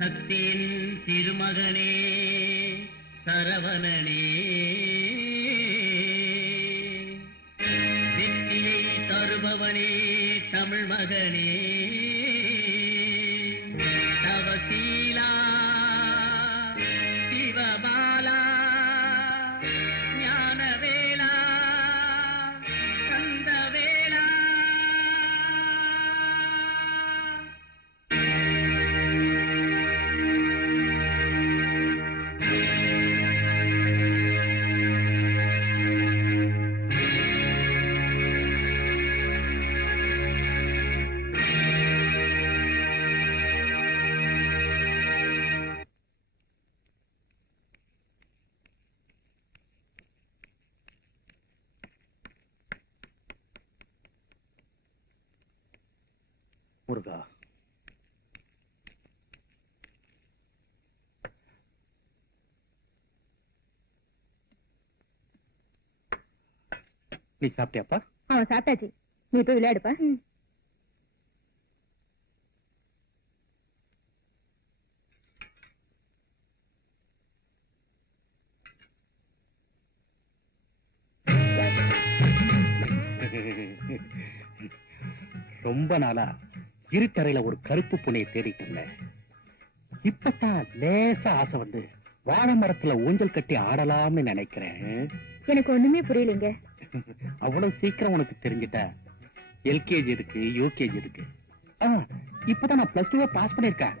சக்தியின் திருமகனே சரவணனே, வெற்றியை தருபவனே தமிழ் மகனே, தவசீலா சிவபாலா ஞானவேலா கந்தவேலா. முருகா, நீ சாப்பிட்டியாப்பா? சாப்பிட்டாச்சு. நீ போய் விளையாடுப்பா. ரொம்ப நாளா இருட்டறையில ஒரு கருப்பு பூனையை தேடிட்டு இருந்தேன். இப்பதான் லேசா ஆசை வந்து வாழை மரத்துல ஊஞ்சல் கட்டி ஆடலாம்னு நினைக்கிறேன். எனக்கு ஒண்ணுமே புரியலைங்க. அவ்வளவு சீக்கிரம் உனக்கு தெரிஞ்சிட்டா? எல்கேஜி இருக்கு, யூகேஜி இருக்கு. இப்பதான் நான் பிளஸ் 2 பாஸ் பண்ணிருக்கேன்.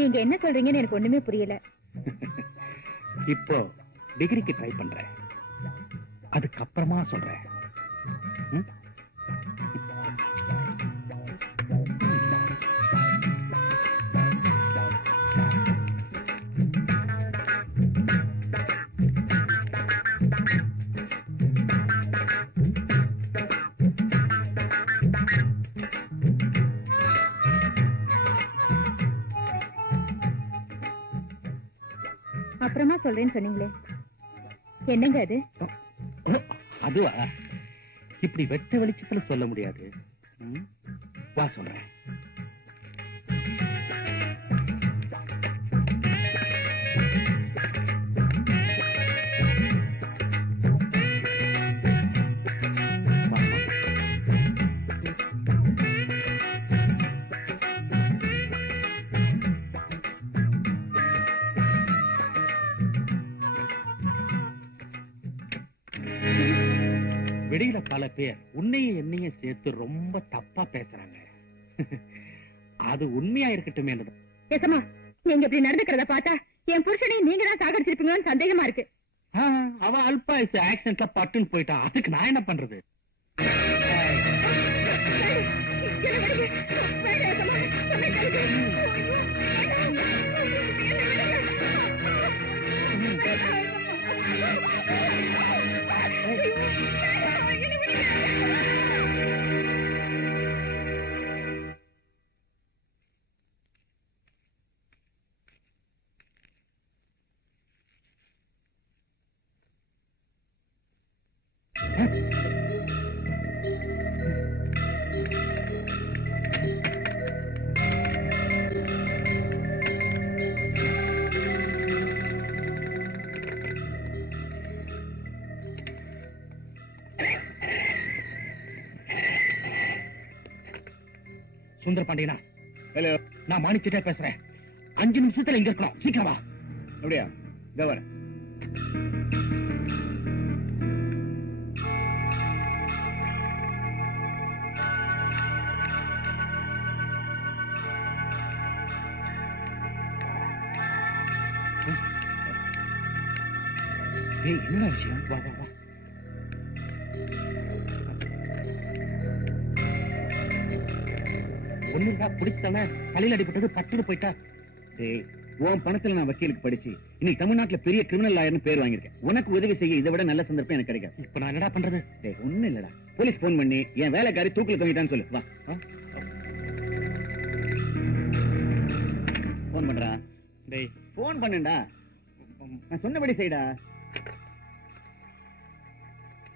நீங்க என்ன சொல்றீங்கன்னு எனக்கு ஒண்ணுமே புரியல. இப்போ டிகிரிக்கு ட்ரை பண்றேன், அதுக்கப்புறமா சொல்றேன். அப்புறமா சொல்றேன்னு சொன்னீங்களே, என்னங்க அது? அதுவா, இப்படி வெட்ட வெளிச்சத்துல சொல்ல முடியாது. வா சொல்றேன். வெளியில பல பேர் உன்னையும் என்னையும் சேர்த்து ரொம்ப தப்பா பேசுறாங்க. அது உண்மையா இருக்கட்டும். ஏசமா, நீங்க இப்படி நடந்துக்கிறத பார்த்தா என் புருஷனையும் நீங்க தான் சாகடிச்சிருப்பீங்கன்னு சந்தேகமா இருக்கு. அவ அல்பாயுசு ஆக்சிடென்ட்ல பட்டுன்னு போயிட்டான். அதுக்கு நான் என்ன பண்றது? சுந்தர பாண்டியனா? ஹலோ, நான் மாணிச்சிட்டே பேசுறேன். 5 நிமிஷத்துல இங்க இருக்கணும். சீக்கிரமா. அப்படியா? இதோ வரேன். என்ன விஷயம்? வா வா வா. ஒண்ணுடா, பிடிச்சவன தலையில் அடிபட்டது பட்டுன்னு போயிட்டா. உன் பணத்துல நான் வக்கீலுக்கு படிச்சு இன்னைக்கு தமிழ்நாட்டுல பெரிய கிரிமினல் லாயர்னு பேர் வாங்கியிருக்கேன். உனக்கு உதவி செய்ய இதை விட நல்ல சந்தர்ப்பம் எனக்கு கிடைக்காது. இப்ப நான் என்னடா பண்றது? ஒண்ணும் இல்லடா, போலீஸ் போன் பண்ணி என் வேலைக்காரி தூக்கில தொங்கிட்டான்னு சொல்லு. வா, போன் பண்றா. போன் பண்ணுடா. நான் சொன்னபடி செய்டா.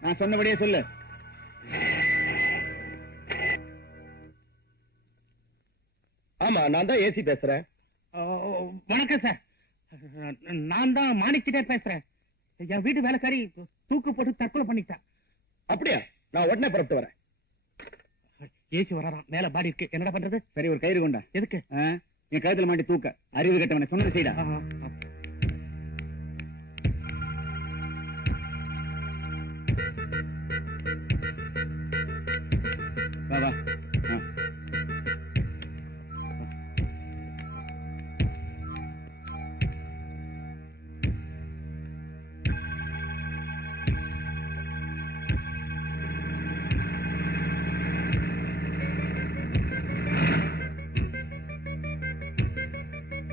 நான் சொன்னபடியே சொல்லு. ஆமா, நான் தான் ஏசி பேசுறேன். வணக்கம் சார். நான் தான் மாணிக்கிட்டே பேசுறேன். என் வீட்டு வேலைக்காரி தூக்கு போட்டு தற்கொலை பண்ணிட்டா. அப்படியா? நான் உடனே புறப்பட்டு வரேன். ஏசி வரான், மேல பாடி இருக்கு, என்னடா பண்றது? சரி, ஒரு கயிறு கொண்டா. எதுக்கு? என் கழுத்துல மாட்டி தூக்க. அறிவு கட்டவன சொன்னது செய்டா. வா வா.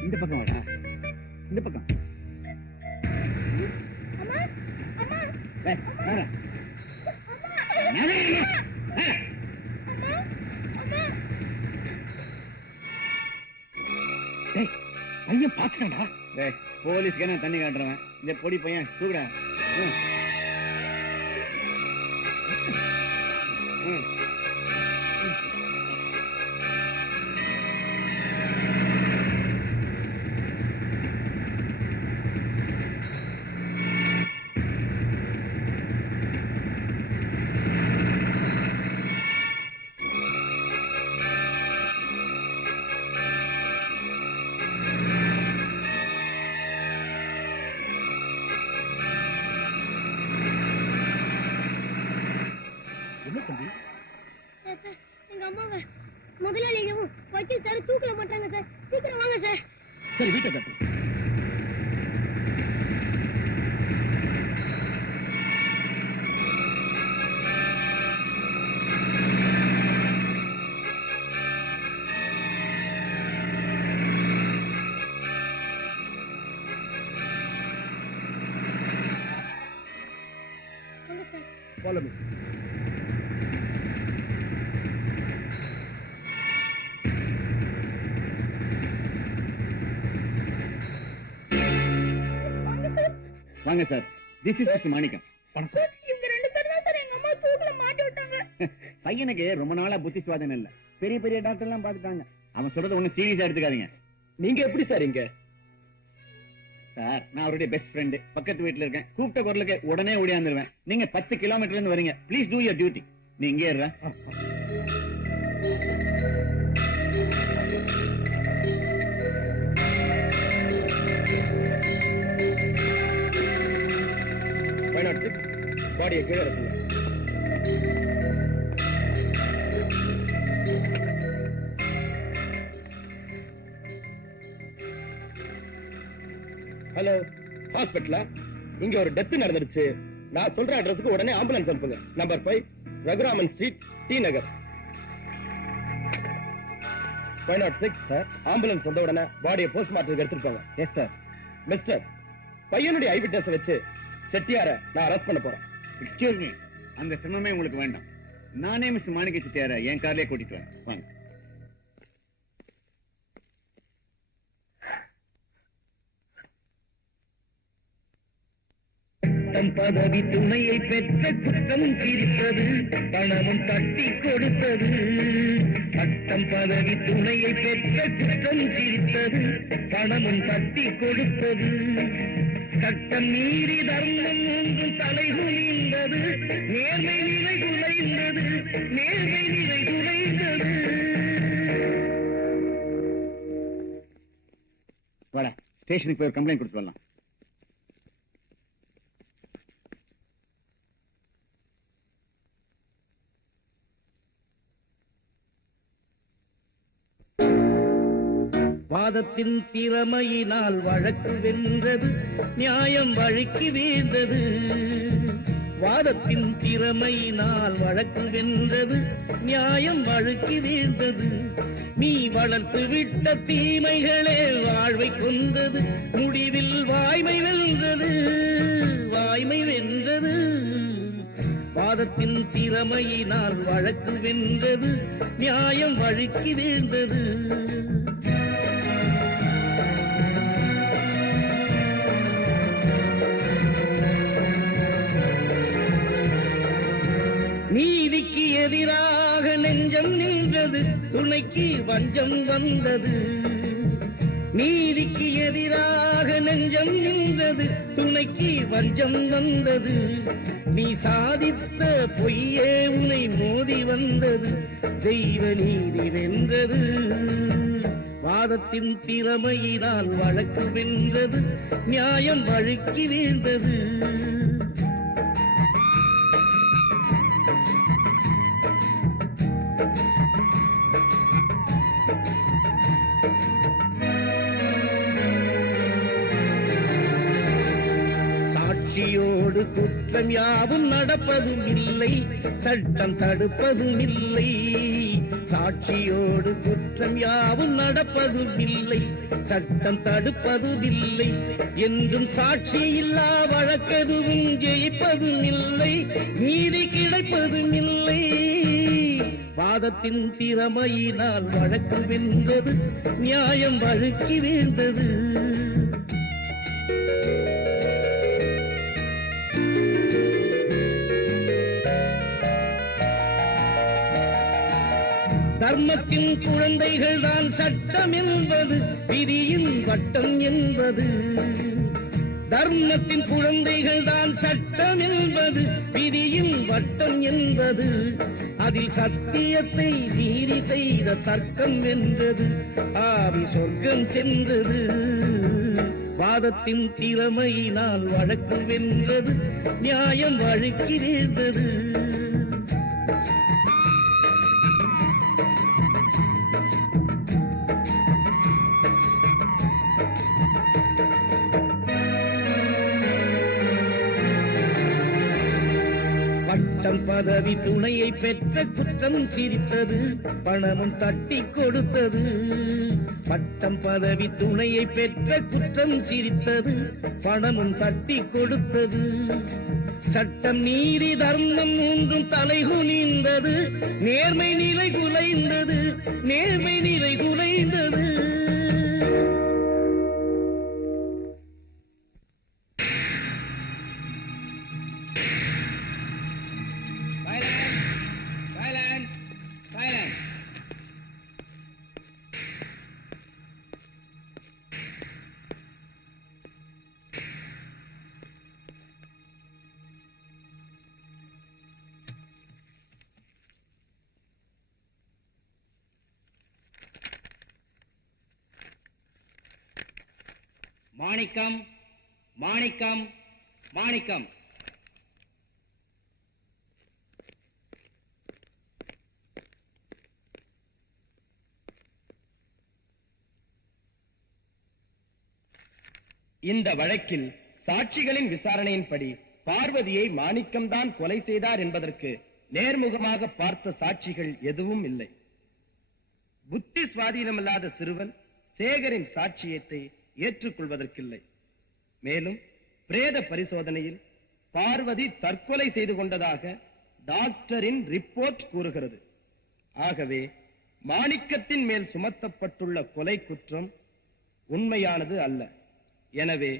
இந்த பக்கம் வாடா. இந்த பக்கம். பையன் பாத்துக்கடா. போலீஸ்க்கு என்ன தண்ணி காட்டுறவன் இந்த பொடி பையன் தூக்குடா. எங்க அம்மாவை முதலாளியும் வக்கீல் சார் தூக்கல மாட்டாங்க சார். சீக்கிரம் வாங்க சார். சரி, வீட்டை கட்டு. வாங்க சார். Follow me. வாங்க சார். திஸ் இஸ் மிஸ்டர் மாணிக்கம். இந்த ரெண்டு பேரும் தான் சார் எங்க அம்மா தூக்கல மாட்டி விட்டாங்க. பையனுக்கு ரொம்ப நாளா புத்தி சுவாதனம் இல்ல. பெரிய பெரிய டாக்டர் எல்லாம் பாத்துட்டாங்க. அவன் சொல்றது ஒண்ணு சீரியஸா எடுத்துக்காதீங்க. நீங்க எப்படி சார் இங்க? சார், நான் அவருடைய பெஸ்ட் ஃப்ரெண்ட். பக்கத்து வீட்டுல இருக்கேன். கூப்பிட்ட குரலுக்கு உடனே ஓடியாந்துருவேன். நீங்க 10 கிலோமீட்டர்ல இருந்து வரீங்க. Please do your duty. நீ இங்கே இருற. பாடியை கீழே இருக்குங்க. ஹலோ, ஹாஸ்பிட்டலா? இங்க ஒரு டெத் நடந்துருச்சு. நான் சொல்ற அட்ரஸுக்கு உடனே ஆம்புலன்ஸ் அனுப்புங்க. நம்பர் 5 ரகுராமன் ஸ்ட்ரீட், டி நகர். 506 சார். ஆம்புலன்ஸ் வந்த உடனே பாடியை போஸ்ட்மார்ட்டத்துக்கு எடுத்துட்டு போங்க. Yes sir. மிஸ்டர், பையனுடைய ஐ விட்னஸ் வச்சு செட்டியார நான் அரெஸ்ட் பண்ண போறேன். எக்ஸ்கியூஸ் மீ, அந்த சிரமமே உங்களுக்கு வேண்டாம். நானே மிஸ்டர் மாணிக்க செட்டியார என் கார்லயே கூட்டிட்டு வரேன். வாங்க. பதவி துணையை பெற்ற குற்றம் சிரித்தது, பணமும் தட்டி கொடுத்தது. சட்டம் பதவி துணையை பெற்ற குற்றம் சிரித்தது, பணமும் தட்டி கொடுத்தது. சட்டம் மீறி தர்மம் ஒன்றும் தலை குனிந்தது, நேர்மை நிலை குலைந்தது, நேர்மை நிலை குலைந்தது. வாடா, ஸ்டேஷனுக்கு போய் ஒரு கம்ப்ளைண்ட் கொடுத்து வரலாம். வாதத்தின் திறமையினால் வழக்கு வென்றது, நியாயம் வழிக்கு வீழ்ந்தது. வாதத்தின் திறமையினால் வழக்கு வென்றது, நியாயம் வழுக்கி வீழ்ந்தது. நீ வளர்த்து விட்ட தீமைகளே வாழ்வை கொண்டது, முடிவில் வாய்மை வென்றது, வாய்மை வென்றது. வாதத்தின் திறமையினால் வழக்கு வென்றது, நியாயம் வழுக்கி வீழ்ந்தது. நீதிக்கு எதிராக நெஞ்சம் நின்றது, துணைக்கு வஞ்சம் வந்தது. நீதிக்கு எதிராக நெஞ்சம் நின்றது, துணைக்கு வஞ்சம் வந்தது. நீ சாதித்த பொய்யே உனை மோதி வந்தது, தெய்வ நீதி வென்றது. வாதத்தின் திறமையினால் வழக்கு வென்றது, நியாயம் வழுக்கி வீழ்ந்தது. சாட்சியோடு குற்றம் யாவும் நடப்பதும் இல்லை, சட்டம் தடுப்பதும் இல்லை. சாட்சியோடு குற்றம் யாவும் நடப்பதும் இல்லை, சட்டம் தடுப்பதும் இல்லை. என்றும் சாட்சி இல்லா வழக்கெதுவும் ஜெயிப்பதும் இல்லை, நீதி கிடைப்பதும் இல்லை. வாதத்தின் திறமையினால் வழக்கு வென்றது, நியாயம் வழுக்கி வீழ்ந்தது. தர்மத்தின் குழந்தைகள் தான் சட்டம் என்பது, விதியின் வட்டம் என்பது. தர்மத்தின் குழந்தைகள் தான் சட்டம் என்பது, விதியின் வட்டம் என்பது. அதில் சத்தியத்தை நீதி செய்த தர்க்கம் வென்றது, ஆவி சொர்க்கம் சென்றது. வாதத்தின் திறமையினால் வழக்கு வென்றது, நியாயம் வழுக்கி வீழ்ந்தது. பட்டம் பதவி துணையை பெற்ற குற்றம் சிரித்தது, பணமும் தட்டி கொடுத்தது. பட்டம் பதவி துணையை பெற்ற குற்றம் சிரித்தது, பணமும் தட்டி கொடுத்தது. சட்டம் நீதி தர்மம் மூன்றும் தலைகுனிந்தது, நேர்மை நிலை குலைந்தது, நேர்மை நிலை குலைந்தது. மாணிக்கம், மாணிக்கம், மாணிக்கம். இந்த வழக்கில் சாட்சிகளின் விசாரணையின்படி பார்வதியை மாணிக்கம்தான் கொலை செய்தார் என்பதற்கு நேர்முகமாக பார்த்த சாட்சிகள் எதுவும் இல்லை. புத்தி சுவாதீனமில்லாத சிறுவன் சேகரின் சாட்சியத்தை ஏற்றுக்கொள்வதற்கில்லை. மேலும் பிரேத பரிசோதனையில் பார்வதி தற்கொலை செய்து கொண்டதாக டாக்டரின் ரிப்போர்ட் கூறுகிறது. ஆகவே மாணிக்கத்தின் மேல் சுமத்தப்பட்டுள்ள கொலை குற்றம் உண்மையானது அல்ல. எனவே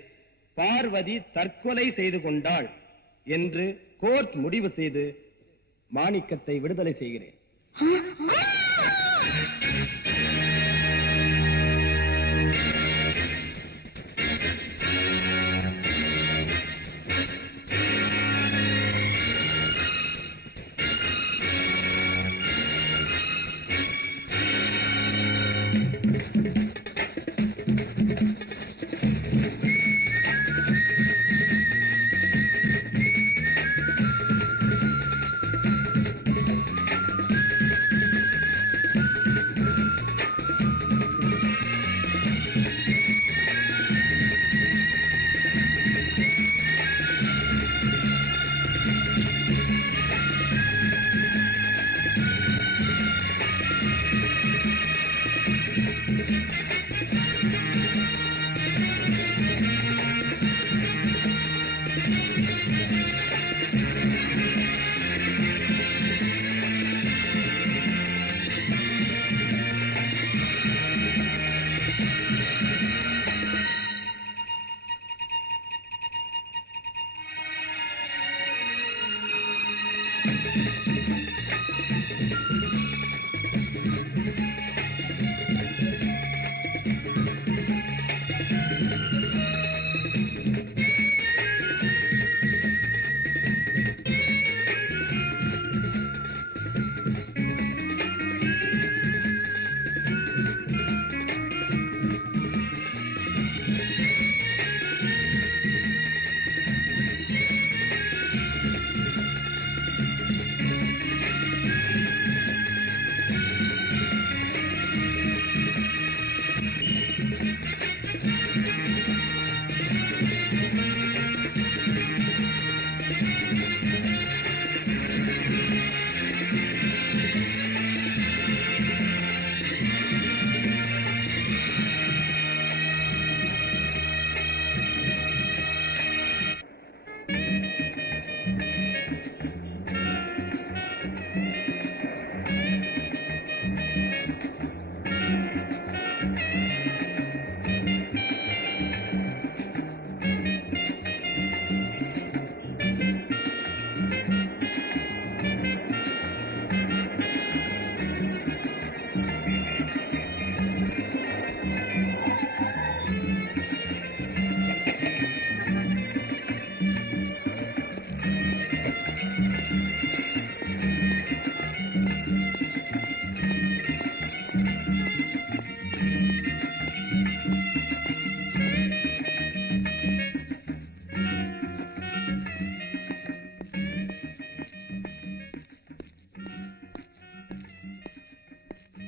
பார்வதி தற்கொலை செய்து கொண்டாள் என்று கோர்ட் முடிவு செய்து மாணிக்கத்தை விடுதலை செய்கிறேன்.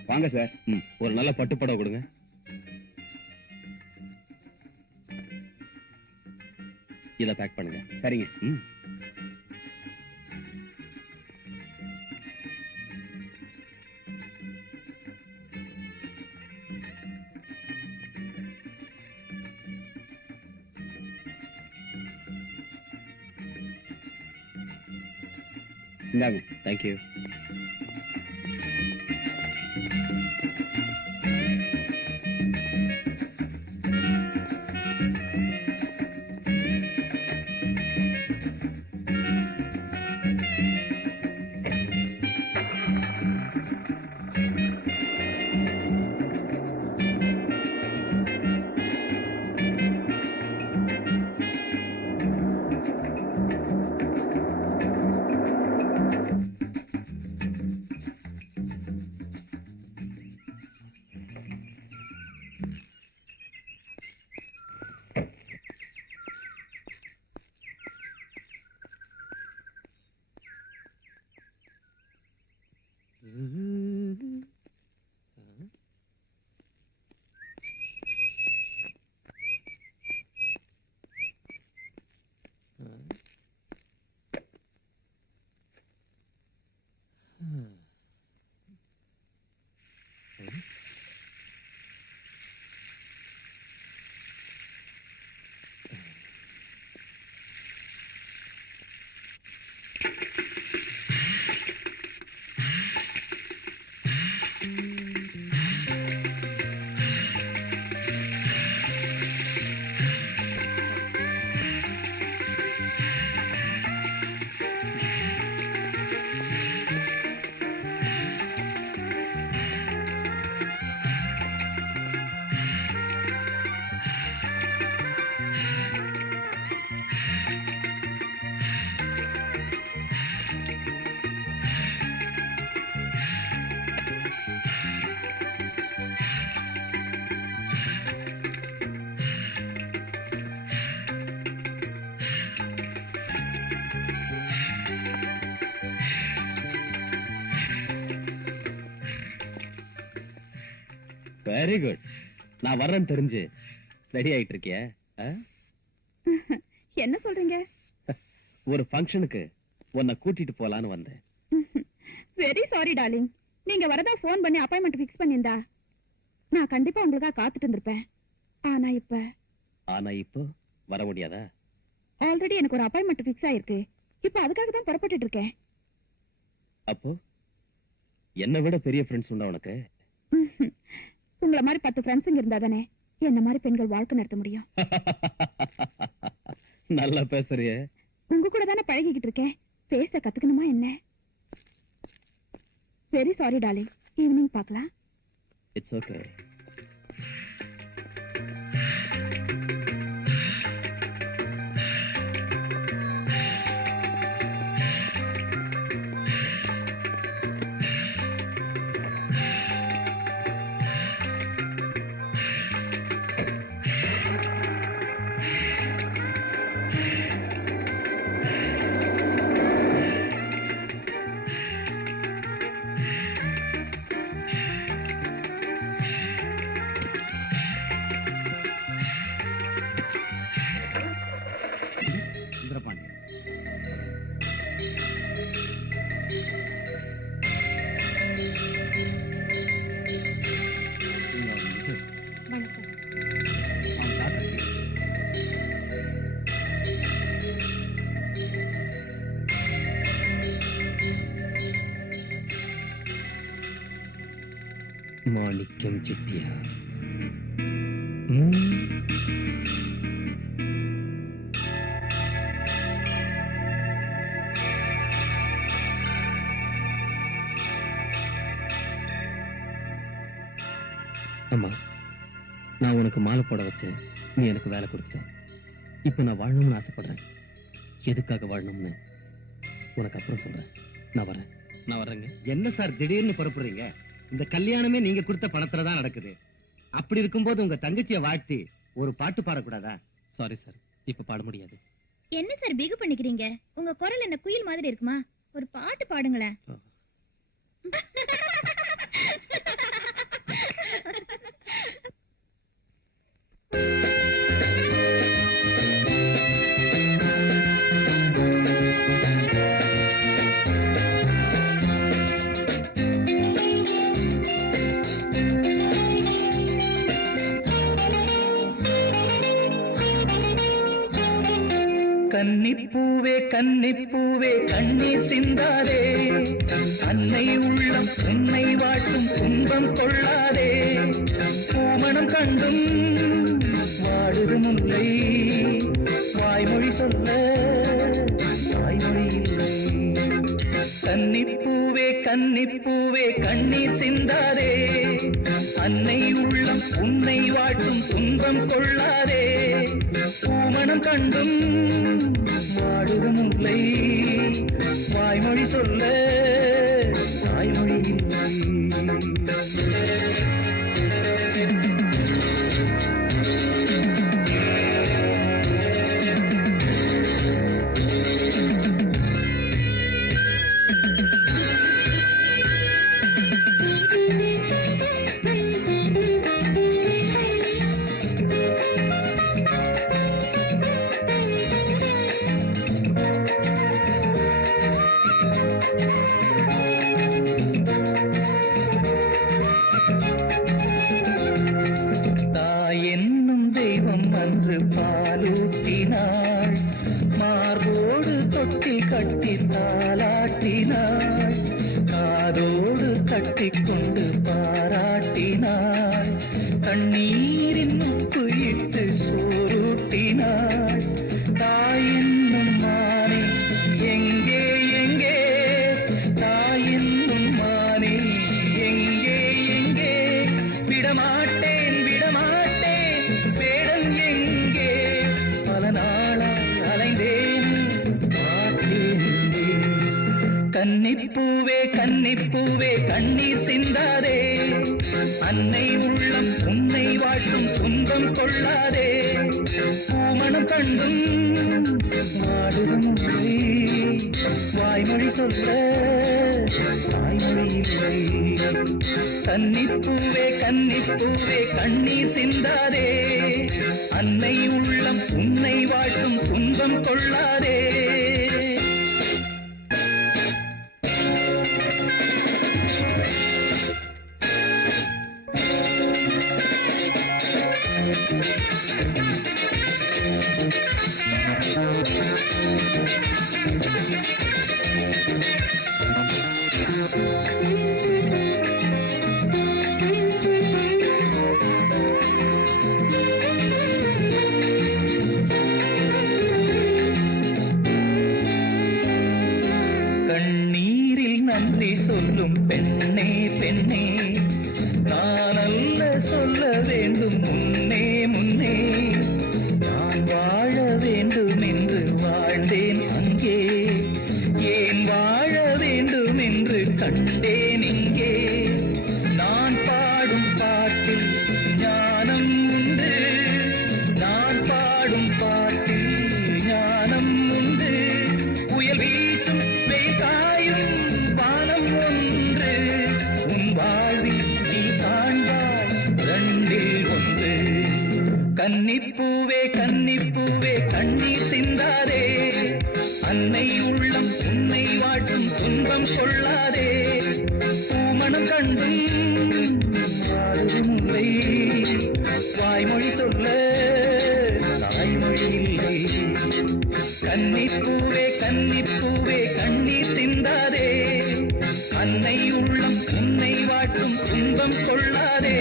வாங்க சார். ஒரு நல்ல பட்டு புடவை கொடுங்க. இத பேக் பண்ணுங்க. சரிங்க. இந்தாங்க. தேங்க்யூ. Very good. நான் வர்றேன்னு தெரிஞ்சு ரெடி ஆயிட்டு இருக்கிய? என்ன சொல்றீங்க? ஒரு ஃபங்க்ஷனுக்கு உன்னை கூட்டிட்டு போலான்னு வந்தேன். Very sorry darling. நீங்க வரதா போன் பண்ணி அப்பாயின்மெண்ட் ஃபிக்ஸ் பண்ணிருந்தா நான் கண்டிப்பா உங்களுக்காக காத்துட்டு இருந்திருப்பேன். ஆனா இப்போ வர முடியாதா? ஆல்ரெடி எனக்கு ஒரு அப்பாயின்மெண்ட் ஃபிக்ஸ் ஆயிருக்கு. இப்போ அதுக்காக தான் புறப்பட்டுட்டு இருக்கேன். அப்போ என்ன விட பெரிய ஃப்ரெண்ட்ஸ் உண்டா உனக்கு? உங்கள மாதிரி 10 ஃப்ரெண்ட்ஸுங்க இருந்தா தானே என்ன மாதிரி பெண்கள் வாழ்க்கை நடத்த முடியும். நல்லா பேசுறிய. உங்க கூட தானே பழகிக்கிட்டு இருக்கேன். பேச கத்துக்கணுமா என்ன? Very sorry darling. ஈவினிங் பார்க்கலாம். It's okay. மாணிக்கம் செட்டியார். அம்மா, நான் உனக்கு மாலை போட வச்சேன், நீ எனக்கு வேலை கொடுத்த. இப்ப நான் வாழணும்னு ஆசைப்படுறேன். எதுக்காக வாழணும்னு உனக்கு அப்புறம் சொல்றேன். நான் வரேங்க. என்ன சார் திடீர்னு புறப்படுறீங்க? இந்த கல்யாணமே நீங்க கொடுத்த பணத்துல தான் நடக்குது. அப்படி இருக்கும்போது உங்க தங்கச்சியை வாழ்த்தி ஒரு பாட்டு பாடக்கூடாதா? சாரி சார், இப்ப பாட முடியாது. என்ன சார் பிகு பண்ணிக்கிறீங்க? உங்க குரல் என்ன குயில் மாதிரி இருக்குமா? ஒரு பாட்டு பாடுங்களேன். கன்னிப்பூவே கன்னிப்பூவே கண்ணீர் சிந்தாதே, அன்னை உள்ளம் உன்னை வாட்டும் துன்பம் கொள்ளாதே. பூமணம் கண்டும் வாடுது முல்லை, வாய்மொழி சொல்ல வாய்மொழி இல்லை. கன்னிப்பூவே கன்னிப்பூவே கண்ணீர் சிந்தாதே, அன்னை உள்ளம் உன்னை வாட்டும் துன்பம் கொள்ளாதே. பூமணம் கண்டும் வாடுது முல்லை, வாய்மொழி சொல்ல வாய்மொழி இல்லை. பாலூட்டினாள், மார்போடு தொட்டில் கட்டி தாலாட்டினாள், காதோடு கட்டிக்கொண்டு பாராட்டினாள், கண்ணீரின் உப்பு இட்டு சோறுட்டினாள். தாயின்னும் மானே எங்கே எங்கே, தாயின்னும் மானே எங்கே எங்கே, விடமாட்டேன் விடமாட்டேன் வேடம் எங்கே, பல நாளாய் அலைந்தேன் பார்த்தேன். கன்னிப்பூவே கன்னிப்பூவே கண்ணீர் சிந்தாதே, அன்னை உள்ளம் உன்னை வாட்டும் துன்பம் கொள்ளாதே. பூமணம் கண்டும் வாடுதும் இல்லை, வாய்மொழி சொல்ல வாய்மொழி இல்லை. கன்னிப்பூவே கன்னிப்பூவே கண்ணீர் சிந்தாதே, அன்னை உள்ளம் உன்னை வாட்டும் துன்பம் கொள்ளாதே. கண்ணீரில் நன்றி சொல்லும் பெண்ணே பெண்ணே, நான் அல்ல சொல்ல வேண்டும் முன்னே முன்னே. நான் வாழ வேண்டும் என்று வாழ்ந்தேன் அங்கே, ஏன் வாழ வேண்டும் என்று கண்டேன் இங்கே. நான் பாடும் பாட்டில் ஞானம் உண்டு, நான் பாடும் பாட்டில் ஞானம் உண்டு. புயல் வீசும் வெய்காயும் வானம் ஒன்று, உன் வாழ்வில் நீ காண்பாய் ரெண்டில் ஒன்று. கன்னிப்பூவே கன்னிப்பூவே கண்ணீர் சிந்தாதே, அன்னை உள்ளம் உன்னை வாட்டும் துன்பம் கொள்ளாதே. பூமணம் கண்டும் வாடுதும் இல்லை, வாய்மொழி சொல்ல தாய்மொழி இல்லை. கன்னிப்பூவே கன்னிப்பூவே கண்ணீர் சிந்தாதே, அன்னை உள்ளம் உன்னை வாட்டும் துன்பம் துன்பம் கொள்ளாதே.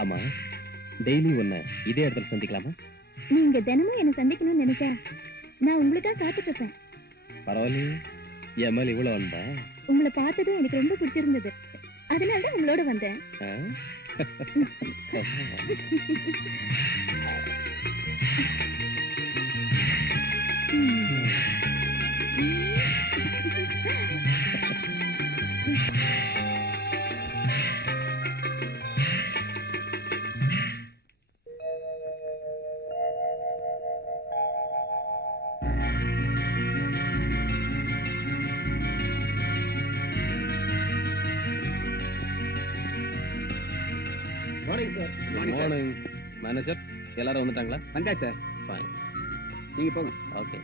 ஆமா, டெய்லி ஒன்ன இதே இடத்துல சந்திக்கலாமா? நீங்க தினமும் என்ன சந்திக்கணும்னு நினைச்சா நான் உங்களுக்காக காத்துட்டு இருப்பேன். பரவாயில்லையே, என் மேல இவ்வளவு வந்தா. உங்களை பார்த்ததும் எனக்கு ரொம்ப பிடிச்சிருந்தது, அதனாலதான் உங்களோட வந்தேன். மார்னிங் மேனேஜர், எல்லாரும் வந்துட்டாங்களா? வந்தா சார். ஃபைன், நீங்க போங்க. ஓகே.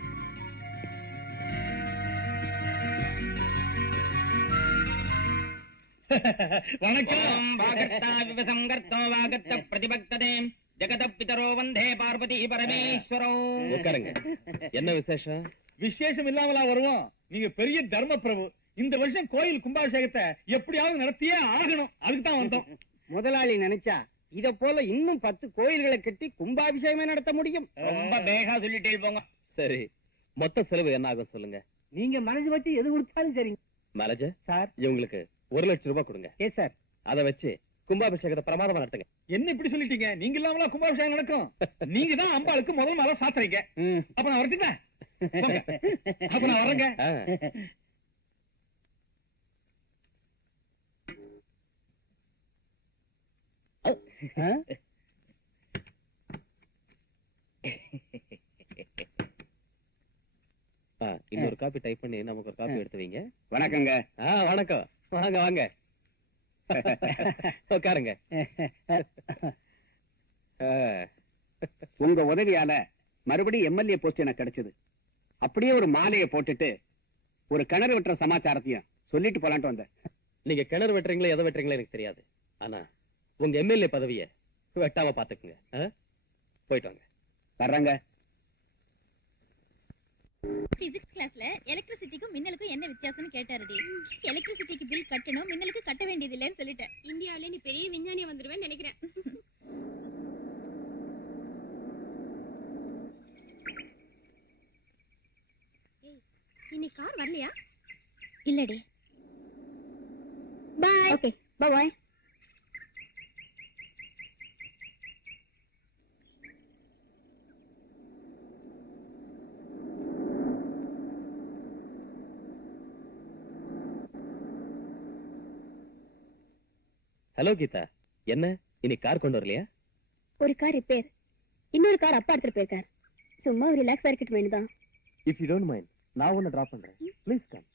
வணக்கம். ஜெகத பிதரோ வந்தே பார்வதி பரமேஸ்வரோ. உட்காருங்க. என்ன விசேஷம்? விசேஷம் இல்லாமலா வருவோம்? நீங்க பெரிய தர்ம பிரபு. இந்த வருஷம் கோயில் கும்பாபிஷேகத்தை எப்படியாவது நடத்தியே ஆகணும். அதுக்கு தான் வந்தோம். முதலாளி நினைச்சா இத போல இன்னும் 10 கோயில்களை கட்டி கும்பாபிஷேகமே நடத்த முடியும். ரொம்ப வேகா சொல்லிட்டே போங்க. சரி, மொத்த செலவு என்ன ஆகும் சொல்லுங்க. நீங்க மனசு வச்சு எது கொடுத்தாலும் சரிங்க. Manager sir. இவங்களுக்கு 1,00,000 ரூபாய் கொடுங்க. ஏ சார், அதை வச்சு கும்பாபிஷேகத்தை பிரமாதமா நடத்துங்க. என்ன இப்படி சொல்லிட்டீங்க? நீங்க இல்லாமலா கும்பாபிஷேகம் நடக்கும்? நீங்க தான் அம்பாளுக்கு முதல் மாலை சாத்துறீங்க. அப்ப நான் வரட்டுங்க. அப்ப நான் வரேங்க. இன்னொரு காப்பி டைப் பண்ணி நமக்கு ஒரு காப்பி எடுத்து வைங்க. வணக்கங்க. வணக்கம். வாங்க வாங்க, உட்காருங்க. உங்க உதவியால மறுபடியும் எம்எல்ஏ போஸ்ட் எனக்கு கிடைச்சது. அப்படியே ஒரு மாலையை போட்டுட்டு ஒரு கிணறு வெட்டுற சமாச்சாரத்தையும் சொல்லிட்டு போலான்ட்டு வந்தேன். நீங்க கிணறு வெட்டுறீங்களா எதை வெட்டுறீங்களா எனக்கு தெரியாது. ஆனா உங்க எம்எல்ஏ பதவியை வெட்டாம பாத்துக்குங்க. போயிட்டு வாங்க. வர்றங்க. பிசிக்ஸ் கிளாஸ்ல எலக்ட்ரிசிட்டிக்கும் மின்னலுக்கும் என்ன வித்தியாசம்னு கேட்டாருடி. எலக்ட்ரிசிட்டிக்கு பில் கட்டணும், மின்னலுக்கு கட்ட வேண்டியது இல்லைன்னு சொல்லிட்டேன். இந்தியாவிலே நீ பெரிய விஞ்ஞானியா வந்துருவேன்னு நினைக்கிறேன். இன்னைக்கு கார் வரலையா? இல்லடி. பாய். ஓகே, பாய். ஹலோ கீதா, என்ன இன்னைக்கு கார் கொண்டு வரலையா? ஒரு கார் ரிப்பேர், இன்னொரு கார் அப்பா எடுத்துட்டு போயிருக்கார். சும்மா ஒரு ரிலாக்ஸா இருக்கட்டும் வேணுதான். இஃப் யூ டோன்ட் மைண்ட், நான் உன்னை டிராப் பண்றேன். Please come.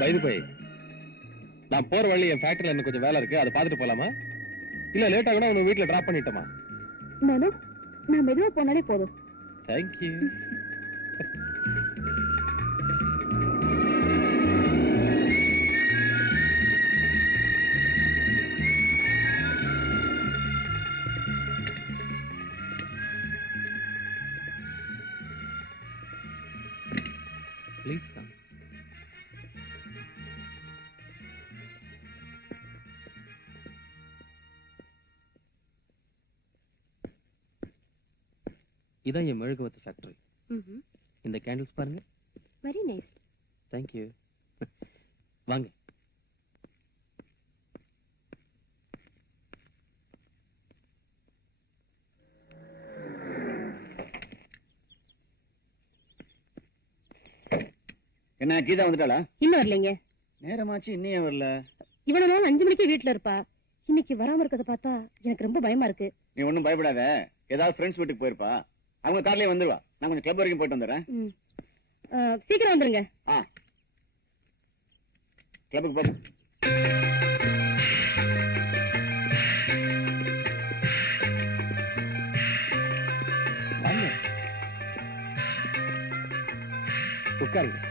பைது போய் நான் போற வழி என் ஃபேக்டரியில எனக்கு கொஞ்சம் வேலை இருக்கு, அதை பார்த்துட்டு போலாமா? இல்ல லேட்டா கூட உங்க வீட்டுல டிராப் பண்ணிட்டோமா? நான் மெதுவா போனாலே போதும். தேங்க்யூ. Please come. இதான் என் மெழுகுவர்த்தி ஃபேக்டரி. இந்த கேண்டில்ஸ் பாருங்க. Very nice. தேங்க்யூ. வாங்க. என்ன கீதா வந்துட்டாளா? இன்னும் வரலைங்க. நேரமாச்சு, இன்னும் வரல. இவ்வளவு நாள் 5 மணிக்கு வீட்டுல இருப்பா. இன்னைக்கு வராம இருக்கத பார்த்தா எனக்கு ரொம்ப பயமா இருக்கு. நீ ஒண்ணும் பயப்படாத, ஏதாவது ஃப்ரெண்ட்ஸ் வீட்டுக்கு போயிருப்பா, அவங்க கார்லயே வந்துருவா. நான் கொஞ்சம் கிளப் வரைக்கும் போயிட்டு வந்துடுறேன். சீக்கிரம் வந்துருங்க. கிளப்புக்கு போறேன். வாங்க உட்காருங்க.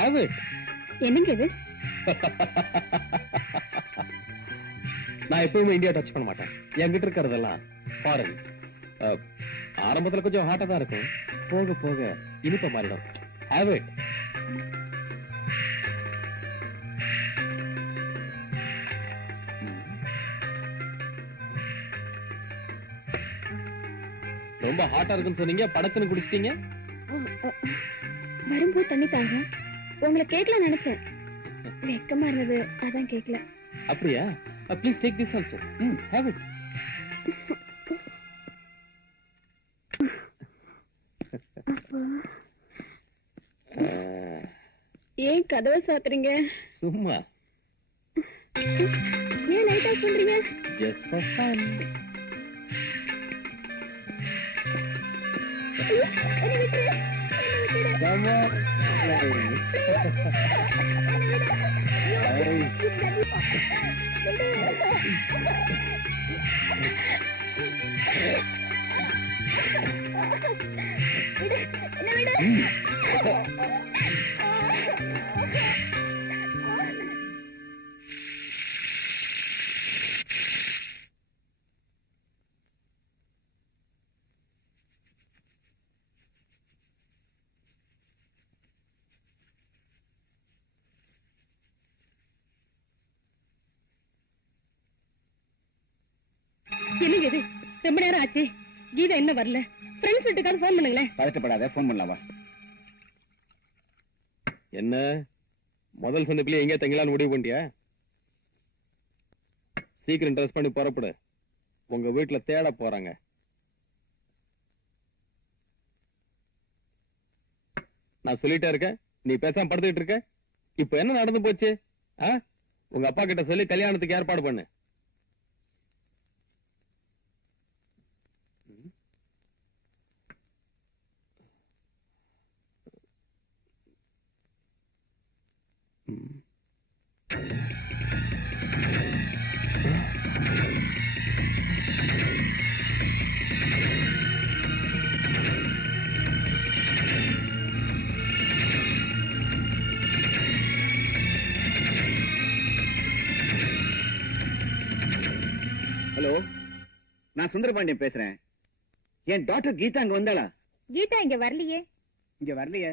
Have it. என்னங்க இது? நான் எப்பவுமே இந்தியா டச் பண்ண மாட்டேன். என்கிட்ட இருக்கிறதெல்லாம் ஃபாரின். ஆரம்பத்துல கொஞ்சம் ஹாட்டா தான் இருக்கும், போக போக இனிப்ப மாறிடும். Have it. ரொம்ப ஹாட்டா இருக்குன்னு சொன்னீங்க, படக்குன்னு குடிச்சிட்டீங்க. வரும்போது தண்ணி தாங்க. உங்களை கேட்கலாம் நினைச்சேன், வெக்கமா இருந்தது, அதான் கேட்கல. அப்படியா? Please take this also. Have it. ஏன் கதவை சாத்துறீங்க? சும்மா. ஏன் லைட் ஆஃப் பண்றீங்க? Just for fun. Come on. என்னங்க இது? ரொம்ப நேரம் ஆச்சு, கீதா என்ன வரல? ஃப்ரெண்ட்ஸ் வீட்டுக்காவது ஃபோன் பண்ணுங்களேன். பதட்டப்படாத, ஃபோன் பண்ணலாமா? என்ன முதல் சந்திப்பிலே எங்கே தங்கலான்னு முடிவு பண்ணிட்டியா? சீக்கிரம் ட்ரெஸ் பண்ணி புறப்படு, உங்க வீட்டுல தேட போறாங்க. நான் சொல்லிட்டே இருக்கேன், நீ பேசாம படுத்துக்கிட்டு இருக்க. இப்ப என்ன நடந்து போச்சு? உங்க அப்பா கிட்ட சொல்லி கல்யாணத்துக்கு ஏற்பாடு பண்ணு. ஹலோ, நான் சுந்தரபாண்டியன் பேசுறேன். என் டாக்டர் கீதா அங்க வந்தாளா? கீதா இங்க வரலையே. இங்க வரலையே?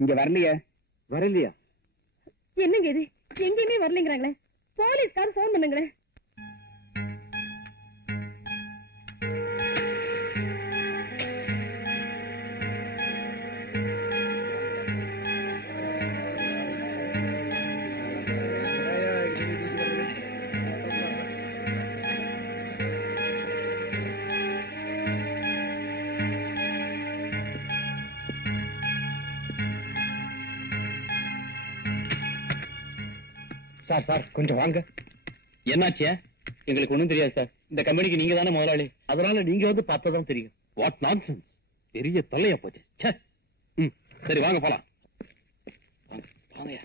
இங்க வரலையே? வரலையா? என்னங்க இது? எங்கேயுமே வரலைங்கிறாங்களே, போலீஸ்கார் போன் பண்ணுங்களேன். சார் சார் கொஞ்சம் வாங்க. என்னாச்சியா? எங்களுக்கு ஒண்ணும் தெரியாது சார். இந்த கம்பெனிக்கு நீங்க தானே முதலாளி, அதனால நீங்க வந்து பார்த்ததான் தெரியும். வாட் நான்சென்ஸ், பெரிய தொல்லையா போச்சு. சரி வாங்க போலாம். வாங்கயா.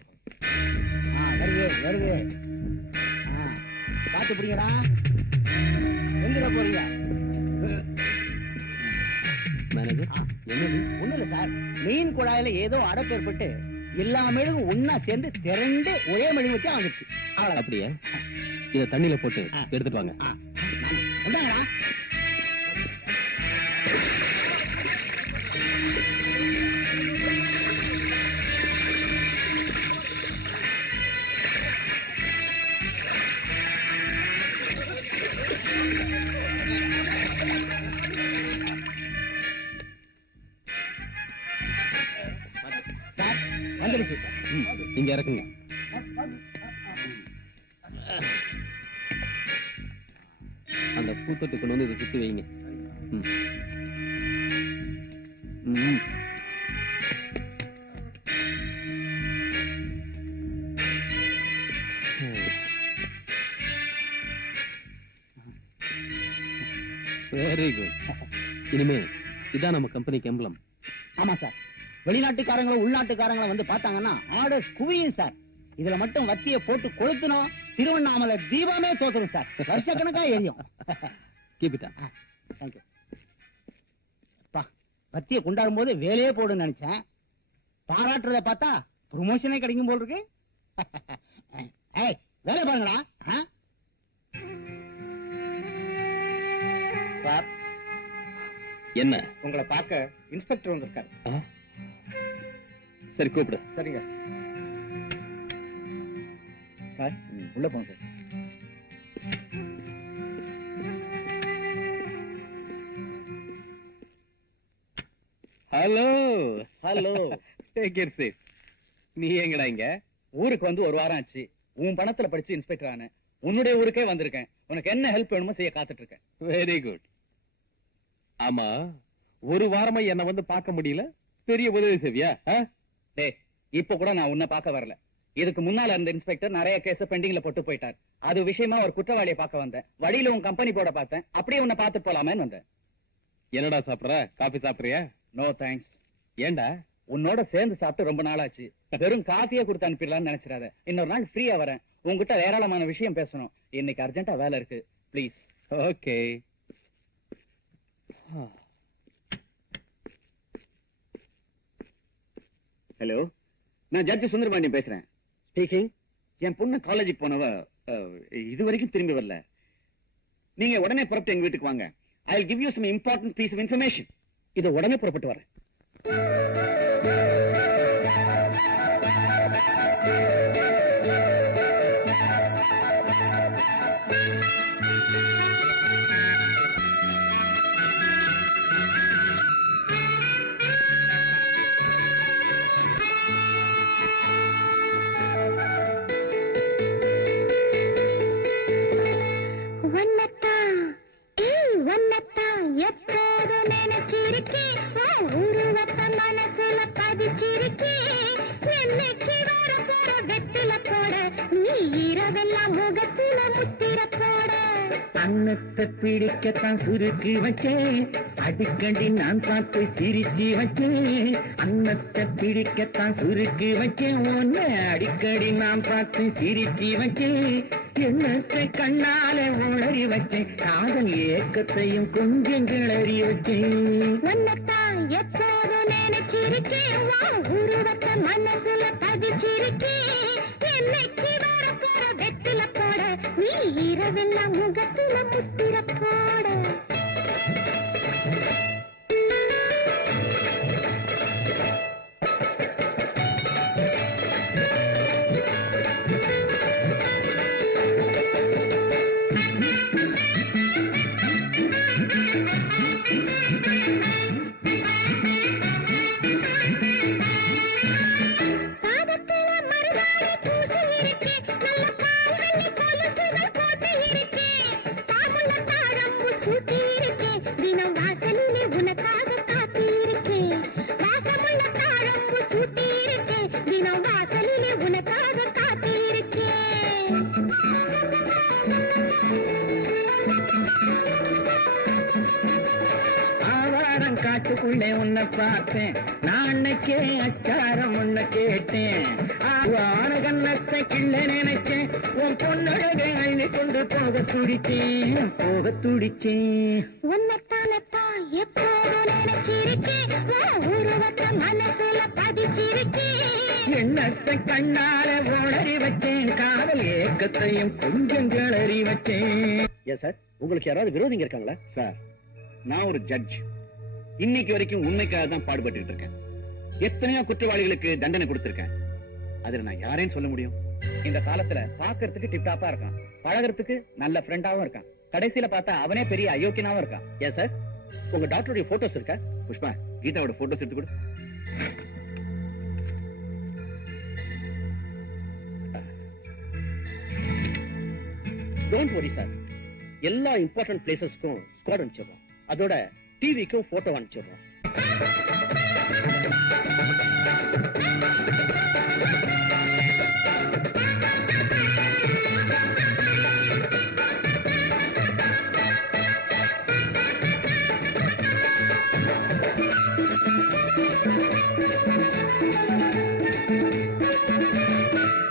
வருது வருது. பாத்து பிடிங்கடா. எங்க போறீங்க? மேனேஜர், என்னது? ஒண்ணு இல்ல சார், மீன் குழாயில ஏதோ அடைப்பு ஏற்பட்டு எல்லா மெழுகும் ஒன்னா சேர்ந்து திரண்டு ஒரே மெழுகு வச்சு வந்துச்சு. அவ்வளவு. அப்படியா? இத தண்ணியில போட்டு எடுத்துட்டு வாங்க. வந்தாங்கடா. வந்துடுச்சு சார். இங்க இறக்குங்க. அந்த பூத்தொட்டுக்கு வந்து இதை சுத்தி வைங்க. Very good. இனிமே இதான் நம்ம கம்பெனிக்கு எம்பளம். ஆமா சார், வெளிநாட்டுக்காரங்களும் உள்நாட்டுக்காரங்களும் வந்து பார்த்தாங்கன்னா ஆர்டர் குவியும் சார். இதுல மட்டும் வத்திய போட்டு கொளுத்தணும், திருவண்ணாமலை தீபமே தோத்துரும் சார். வருஷக்கணக்கா எரியும். Keep it up. தேங்க்யூ. வத்திய கொண்டாடும் போது வேலையே போடுன்னு நினைச்சேன். பாராட்டுறத பார்த்தா ப்ரொமோஷனே கிடைக்கும் போல் இருக்கு. ஏய், வேலை பாருங்கடா. சார், என்ன? உங்களை பார்க்க இன்ஸ்பெக்டர் வந்திருக்காரு. சரி, கூப்பிடு. சரிங்க சார், உள்ள போங்க sir. Hello hello. Take it safe. நீ எங்கடா இங்க? ஊருக்கு வந்து ஒரு வாரம் ஆச்சு. உன் பணத்துல படிச்சு இன்ஸ்பெக்டர் ஆன. உன்னுடைய ஊருக்கே வந்திருக்கேன். உனக்கு என்ன ஹெல்ப் வேணுமோ செய்ய காத்துட்டு இருக்கேன். Very good. ஆமா, ஒரு வாரமா என்ன வந்து பார்க்க முடியல, பெரிய உதவி செய்வியா? டேய், இப்ப கூட நான் உன்னை பார்க்க வரல. இதுக்கு முன்னால இருந்த இன்ஸ்பெக்டர் நிறைய கேஸ் பெண்டிங்ல போட்டு போயிட்டார். அது விஷயமா ஒரு குற்றவாளியை பார்க்க வந்தேன். வழியில உன் கம்பெனி போர்ட பார்த்தேன். அப்படியே உன்னை பார்த்து போலாமேன்னு வந்தேன். என்னடா சாப்பிடுற? காபி சாப்பிடுறியா? No thanks. ஏண்டா? உன்னோட சேர்ந்து சாப்பிட்டு ரொம்ப நாள் ஆச்சு. வெறும் காஃபியே கொடுத்து அனுப்பிடலாம்னு நினைச்சிடாத. இன்னொரு நாள் ஃப்ரீயா வரேன். உங்ககிட்ட ஏராளமான விஷயம் பேசணும். இன்னைக்கு அர்ஜென்ட்டா வேலை இருக்கு. ப்ளீஸ். ஓகே. ஹலோ, நான் ஜட்ஜ் சுந்தரபாண்டியன் பேசுறேன். ஸ்பீக்கிங். என் பொண்ணு காலேஜுக்கு போனவ இது வரைக்கும் திரும்பி வரல. நீங்க உடனே புறப்பட்டு எங்க வீட்டுக்கு வாங்க. I will give you some important piece of information. இது உடனே புறப்பட்டு வரேன். எப்போது நினைச்சிருக்கேன், உருவத்தை மனசுல பதிச்சிருக்கேன். என்னைக்கு வர போற வெத்தில போட, நீ இரவெல்லாம் முகத்தில முத்திர போட. அன்னத்தை பிடிக்கத்தான் சுருக்கி வச்சேன், அடிக்கடி நான் பார்த்து சிரிச்சு வச்சேன். அன்னத்தை பிடிக்கத்தான் சுருக்கி வச்சேன், ஒன்னு அடிக்கடி நான் பார்த்து சிரிச்சு வச்சேன். எண்ணத்தை கண்ணால உளறி வச்சேன், காதல் ஏக்கத்தையும் கொஞ்சம் கிளறி வச்சேன். உன்னத்தான் எப்போது நினைச்சிருக்கேன், உருவத்தை மனசுல பதிச்சிருக்கேன். என்னைக்கு வர போற வெத்தில போட, நீ இரவெல்லாம் முகத்தில முத்திர போட. உள்ளே உன்னை பார்த்தேன் நான் அன்னைக்கே அச்சாரம் உன்னை கேட்டேன் ஆன கண்ணத்தை கிள்ள நினைச்சேன் உன் பொண்ணழகை அள்ளி கொண்டு போக துடிச்சேன் உன்னத்தானத்தான் எப்போதும் நினைச்சிருக்கேன் உருவத்தை மனசுல பதிச்சிருக்கேன் எண்ணத்தை கண்ணால உளறி வச்சேன் காதல் ஏக்கத்தையும் கொஞ்சம் கிளறி வச்சேன். ஏன் சார் உங்களுக்கு யாராவது விரோதிங்க இருக்காங்களா? சார் நான் ஒரு ஜட்ஜ். இன்னைக்கு வரைக்கும் உண்மைக்காக தான் பாடுபட்டு இருக்கேன். எத்தனையோ குற்றவாளிகளுக்கு தண்டனை கொடுத்திருக்கேன். அதுல நான் யாரையும் சொல்ல முடியும்? இந்த காலத்துல பாக்குறதுக்கு டிப்டாப்பா இருக்கான், பழகிறதுக்கு நல்ல ஃப்ரெண்டாவும் இருக்கான், கடைசியில பார்த்தா அவனே பெரிய அயோக்கியனாவும் இருக்கான். ஏன் சார் உங்க டாக்டருடைய போட்டோஸ் இருக்கா? புஷ்பா, கீதாவோட போட்டோஸ் எடுத்து கொடு. டோன்ட் வரி சார், எல்லா இம்பார்ட்டன்ட் பிளேசஸ்க்கும் ஸ்குவாட் அனுப்பிச்சிடுறோம். அதோட டிவிக்கும் போட்டோ அனுப்பிச்சிடுறோம்.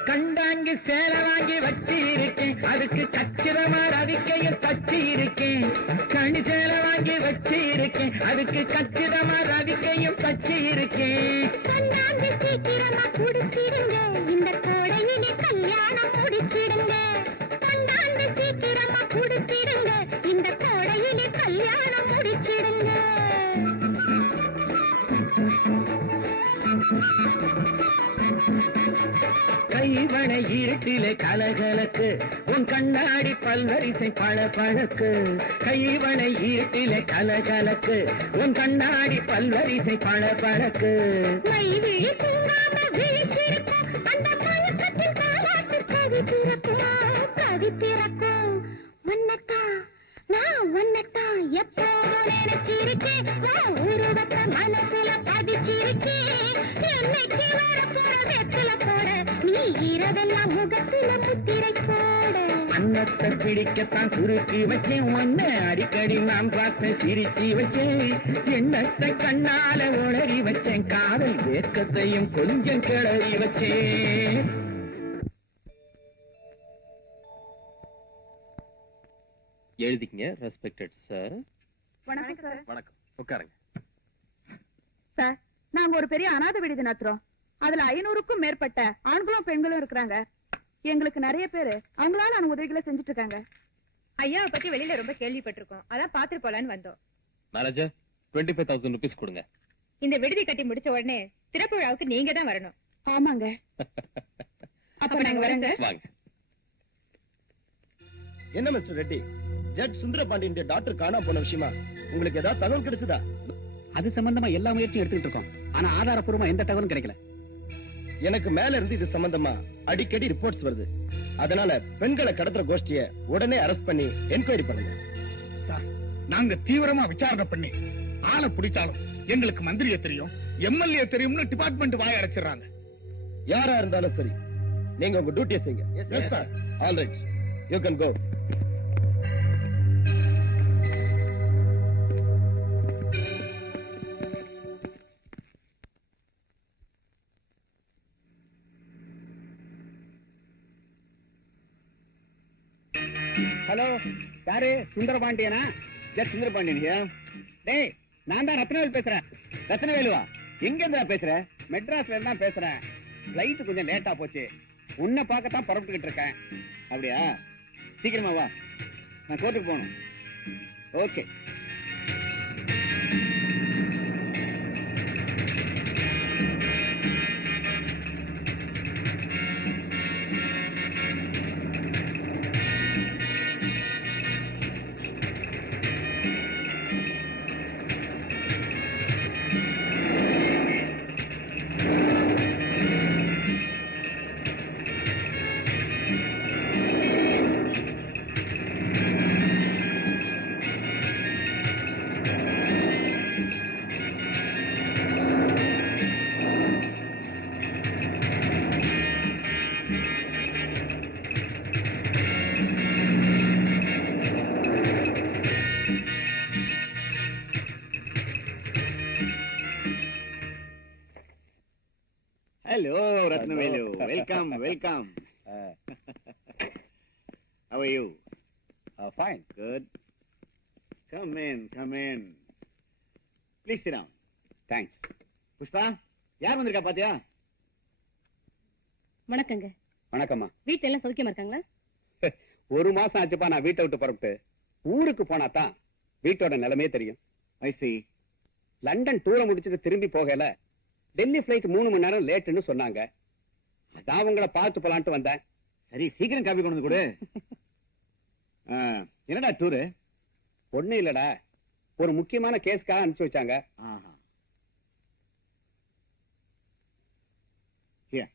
கண்டாங்கி சேலை வாங்கி வச்சு இருக்கேன், அதுக்கு கச்சிதமா ரவிக்கையும் தச்சு இருக்கேன். கணி சேலை வாங்கி வச்சு இருக்கேன், அதுக்கு கச்சிதமா ரவிக்கையும் தச்சு இருக்கேன். கண்ணாந்து சீக்கிரமா குடிச்சிடுங்க, இந்த கோடையிலே கல்யாணம் முடிச்சிடுங்க. கண்ணாந்து சீக்கிரமா குடிச்சிடுங்க, இந்த கோடையிலே கல்யாணம் முடிச்சிடுங்க. கைவனை இருட்டிலே கலகலக்கு உன் கண்ணாடி பல்வரிசை பழக்கு. கைவனை இருட்டிலே கலகலக்கு உன் கண்ணாடி பல்வரிசை பழக்கு. மைவிழி தூங்காம விழிச்சிருக்கும், அந்த பழக்கத்தின் காலாட்டு கவி பிறக்கும். உன்னத்தான் நான் உன்னத்தான் எப்போதும் நினைச்சிருக்கேன், உருவத்தை மனசுல பதிச்சிருக்கேன். என்னைக்கு வரப்போற வெற்றில போட நீ இரவெல்லாம் முகத்துல முத்திரை போட. அன்னத்தை பிடிக்கத்தான் சுருக்கி வச்சேன், உன்னை அடிக்கடி நான் பார்த்து சிரிச்சு வச்சேன். எண்ணத்தை கண்ணால உளறி வச்சேன், காதல் ஏக்கத்தையும் கொஞ்சம் கிளறி வச்சேன். எழுதிக்கங்க. Respected sir. வணக்கம் சார். வணக்கம், உட்காருங்க. சார், நாங்க ஒரு பெரிய அநாத விடுதி நடத்துறோம். அதுல 500க்கும் மேற்பட்ட ஆண்களும் பெண்களும் இருக்கிறாங்க. எங்களுக்கு நிறைய பேரு அவங்களால உதவிகளை செஞ்சுட்டு இருக்காங்க. ஐயாவை பத்தி வெளியில ரொம்ப கேள்விப்பட்டிருக்கோம், அதான் பாத்துட்டு போலான்னு வந்தோம். மேனேஜர் 25,000 rupees கொடுங்க. இந்த விடுதி கட்டி முடிச்ச உடனே திறப்பு விழாவுக்கு நீங்க தான் வரணும். ஆமாங்க. அப்ப நாங்க வரங்க. வாங்க. என்ன mister Reddy, judge Sundarapandian doctor காணாம போன விஷயமா உங்களுக்கு ஏதாவது தகவல் கிடைச்சதா? அது சம்பந்தமா எல்லா முயற்சியும் எடுத்துட்டு இருக்கோம், ஆனா ஆதாரப்பூர்வமா எந்த தகவலும் கிடைக்கல. எனக்கு மேல இருந்து இது சம்பந்தமா அடிக்கடி ரிப்போர்ட்ஸ் வருது. அதனால பெண்களை கடத்துற கோஷ்டிய உடனே அரெஸ்ட் பண்ணி என்கொயரி பண்ணுங்க. நாங்க தீவிரமா விசாரணை பண்ணி ஆளை பிடிச்சாலும் எங்களுக்கு மந்திரியை தெரியும், எம்எல்ஏ தெரியும்னு டிபார்ட்மெண்ட் வாய அடைச்சிடறாங்க. யாரா இருந்தாலும் சரி, நீங்க உங்க டியூட்டியை செய்யுங்க. All right, you can go. Hello, யாரு? சுந்தரபாண்டியனா? ஜட் சுந்தரபாண்டியன். டேய், நான் தான் ரத்னவேல் பேசுறேன். ரத்னவேலுவா? எங்க இருந்தா பேசுற? மெட்ராஸ்ல இருந்தா பேசுறேன். ஃபிளைட் கொஞ்சம் லேட்டா போச்சு, உன்னை பார்க்கத்தான் புறப்பட்டுக்கிட்டு இருக்கேன். அப்படியா? சீக்கிரமா வா, நான் கோர்ட்டுக்கு போகணும். Okay. Hello, Ratnavelu. Welcome, welcome. How are you? Fine. Good. Come in. Please sit down. Thanks. Pushpa, யார் வந்திருக்கா பாத்தியா? வணக்கங்க. வணக்கம்மா. வீட்டுல எல்லாம் சௌக்கியமா இருக்காங்களா? ஒரு மாசம் ஆச்சுப்பா நான் வீட்டை விட்டு புறப்பட்டு. ஊருக்கு போனா தான் வீட்டோட நிலைமையே தெரியும். I see. லண்டன் டூரை முடிச்சுட்டு திரும்பி போகல. டெல்லி பிளைட் 3 மணி நேரம் லேட்டுன்னு சொன்னாங்க. அதான் உங்களை பார்த்து போலான்ட்டு வந்தேன். சரி, சீக்கிரம் காபி கொண்டு வந்து கொடு. என்னடா டூரு? ஒண்ணும் இல்லடா, ஒரு முக்கியமான கேஸ்க்காக அனுப்பிச்சு வச்சாங்க. Here.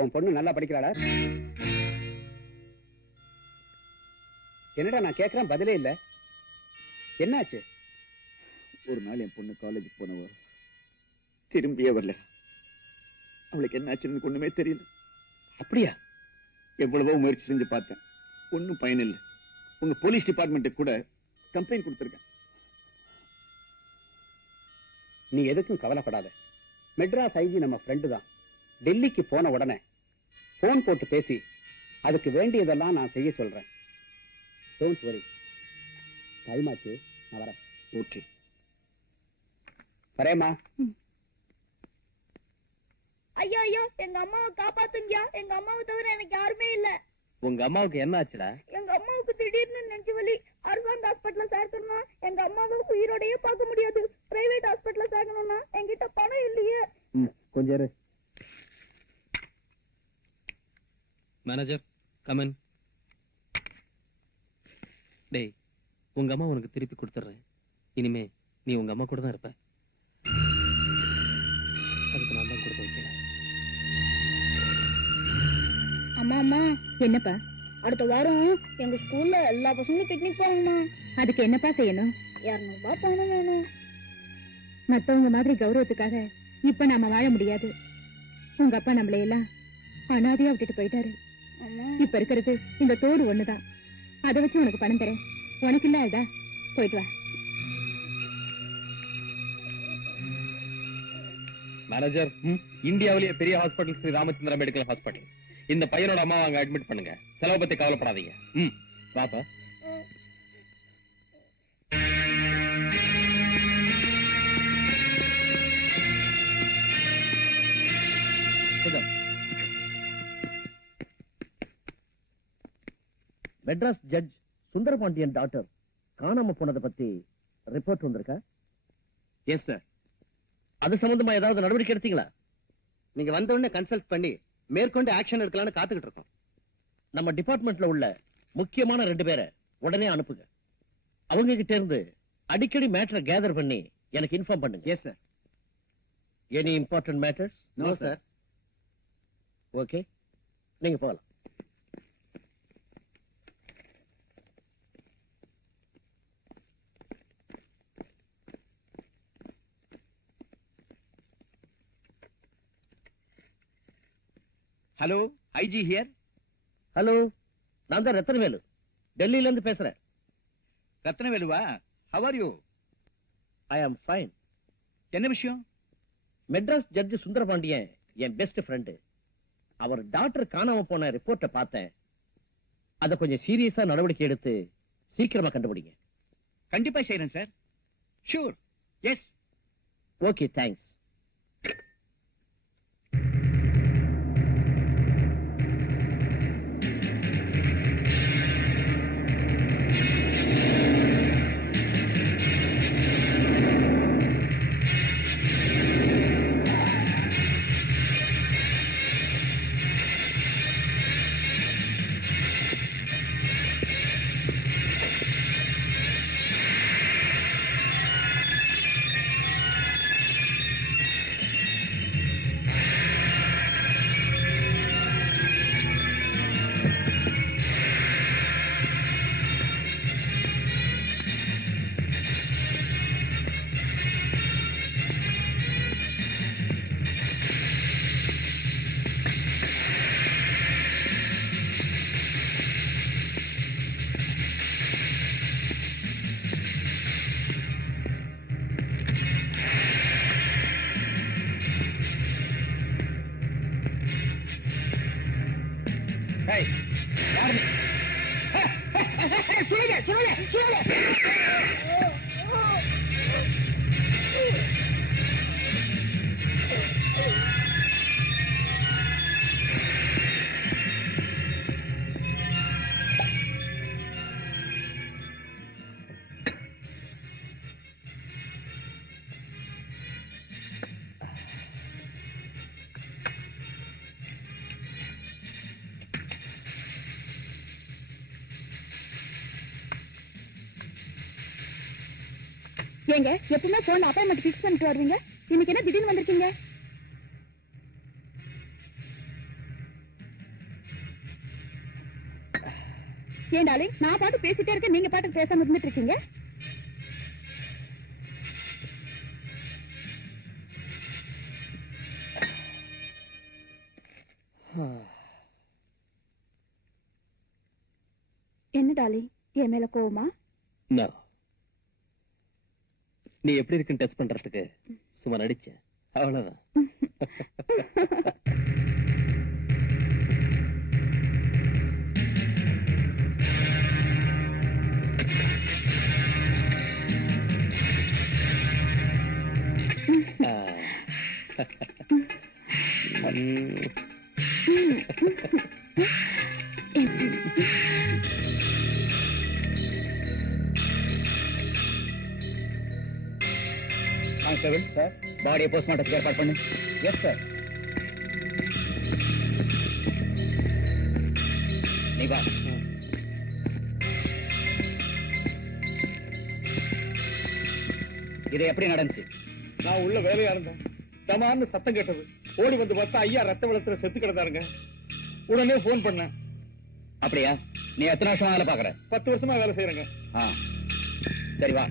உன் பொண்ணு நல்லா படிக்கிறாளா? என்னடா நான் கேட்கிறேன் பதிலே இல்ல. என்னாச்சு? ஒரு நாள் என் பொண்ணு காலேஜுக்கு போனவ திரும்பியே வரல. அவளுக்கு என்ன ஆச்சுன்னு ஒண்ணுமே தெரியல. அப்படியா? எவ்வளவோ முயற்சி செஞ்சு பார்த்தேன், ஒன்னும் பயன் இல்லை. உங்க போலீஸ் டிபார்ட்மெண்ட்டுக்கு கூட கம்ப்ளைண்ட் கொடுத்திருக்கேன். நீ எதுக்கும் கவலைப்படாத. மெட்ராஸ் ஐஜி நம்ம ஃப்ரெண்டு தான். டெல்லிக்கு போன உடனே போன் போட்டு பேசி அதுக்கு வேண்டியதெல்லாம் நான் செய்ய சொல்றேன். Don't worry. டைம் ஆச்சு, நான் வரேன். ஓகே, வரேம்மா. ஐயோ ஐயோ, எங்க அம்மாவை காப்பாத்துங்க. எங்க அம்மாவை தவிர எனக்கு யாருமே இல்ல. உங்க அம்மாவுக்கு என்ன ஆச்சுடா? எங்க அம்மாவுக்கு திடீர்னு நெஞ்சு வலி. அரசாங்க ஹாஸ்பிட்டல்ல சேர்க்கணும்னா எங்க அம்மாவை உயிரோடயே பார்க்க முடியாது. பிரைவேட் ஹாஸ்பிட்டல்ல சேர்க்கணும்னா என்கிட்ட பணம் இல்லையே. கொஞ்சம் இரு. Manager come on. டேய், உங்க அம்மா உனக்கு திருப்பி கொடுத்துறேன். இனிமே நீ உங்க அம்மா கூட தான் இருப்ப. அதுக்கு நான் தான் கொடுத்து வைக்கிறேன். அம்மா அம்மா, என்னப்பா? அடுத்த வாரம் எங்க ஸ்கூல்ல எல்லா பசங்களும் பிக்னிக் போகணுமா? அதுக்கு என்னப்பா செய்யணும்? 200 ரூபாய் பணம் வேணும். மத்தவங்க மாதிரி கௌரவத்துக்காக இப்ப நாம வாழ முடியாது. உங்க அப்பா நம்மளை எல்லாம் அனாதையா விட்டுட்டு போயிட்டாரு. இப்ப இருக்கிறது இந்த தோடு ஒண்ணுதான். அதை வச்சு உனக்கு பணம் தரேன். உனக்கு இல்ல இதா, போயிட்டு வா. மேனேஜர், இந்தியாவிலேயே பெரிய hospital Sri Ramachandra medical hospital. இந்த பையனோட அம்மா அங்க அட்மிட் பண்ணுங்க. செலவு பத்தி கவலைப்படாதீங்க. வாப்பா. மெட்ராஸ் ஜட்ஜ் சுந்தரபாண்டியன் டாக்டர் காணாம போனதை பத்தி ரிப்போர்ட் வந்திருக்கா? Yes sir. அது சம்பந்தமா ஏதாவது நடவடிக்கை எடுத்தீங்களா? நீங்க வந்த உடனே கன்சல்ட் பண்ணி மேற்கொண்டு ஆக்ஷன் எடுக்கலாம்னு காத்துக்கிட்டு இருக்கோம். நம்ம டிபார்ட்மெண்ட்ல உள்ள முக்கியமான 2 பேரை உடனே அனுப்புங்க. அவங்க கிட்ட இருந்து அடிக்கடி மேட்டரை கேதர் பண்ணி எனக்கு இன்ஃபார்ம் பண்ணுங்க. Yes sir. Any important matters? No sir. Okay, நீங்க போகலாம். Hello, IG here. ஹலோ, நான் தான் ரத்னவேலு, டெல்லியில இருந்து பேசுறேன். ரத்னவேலுவா? How are you? I am fine. என்ன விஷயம்? மெட்ராஸ் ஜட்ஜ் சுந்தரபாண்டியன் என் பெஸ்ட் ஃப்ரெண்டு. அவர் டாக்டர் காணாம போன ரிப்போர்ட்டை பார்த்தேன். அதை கொஞ்சம் சீரியஸா நடவடிக்கை எடுத்து சீக்கிரமா கண்டுபிடிங்க. கண்டிப்பா செய்யறேன் sir. Sure. Yes. Okay, thanks. ஏங்க எப்பவுமே போன்ல அப்பாயின்மெண்ட் ஃபிக்ஸ் பண்ணிட்டு வருவீங்க, இன்னைக்கு என்ன திடீர்னு வந்திருக்கீங்க? ஏன் டார்லிங், நான் பாட்டு பேசிட்டே இருக்கேன், நீங்க பாட்டு பேசாம இருந்துட்டு இருக்கீங்க. என்ன டார்லிங், என் மேல கோவமா? நீ எப்படி இருக்குன்னு டெஸ்ட் பண்றதுக்கு சும்மா நடிச்சேன், அவ்வளவுதான். கான்ஸ்டபிள் சார், பாடியை போஸ்ட்மார்ட்டத்துக்கு ஏற்பாடு பண்ணு. Yes sir. நீ வா. இது எப்படி நடந்துச்சு? நான் உள்ள வேலையா இருந்தேன், தமான்னு சத்தம் கேட்டது. ஓடி வந்து பார்த்தா ஐயா ரத்த வெள்ளத்துல செத்து கிடந்தாருங்க. உடனே போன் பண்ணேன். அப்படியா? நீ எத்தனை வருஷமா வேலை பாக்குற? 10 வருஷமா வேலை செய்யறேங்க. சரி வா.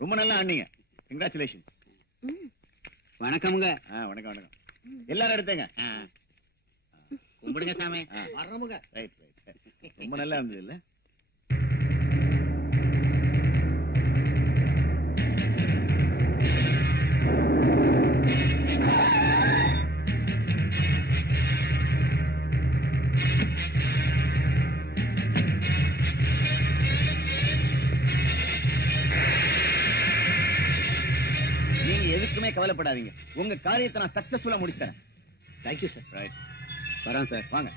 ரொம்ப நல்லா ஆனீங்க. கங்க்ராச்சுலேஷன்ஸ். வணக்கமுங்க. வணக்கம் வணக்கம். எல்லாரும் எடுத்தேங்க. கும்பிடுங்க சாமி. வர்றமுங்க. Right right. ரொம்ப நல்லா இருந்தது இல்ல? எதுக்குமே கவலைப்படாதீங்க, உங்க காரியத்தை நான் சக்சஸ்ஃபுல்லா முடித்தேன். Thank you sir. ரைட், வரேன் சார். வாங்க.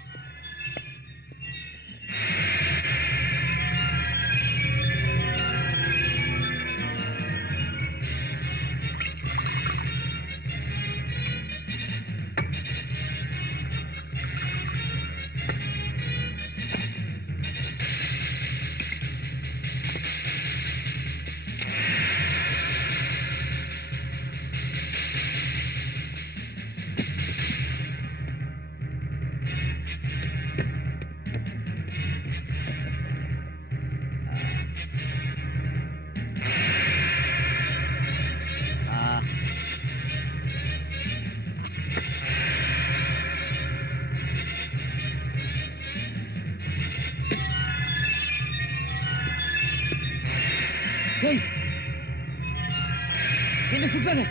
என்ன சுத்தாங்க?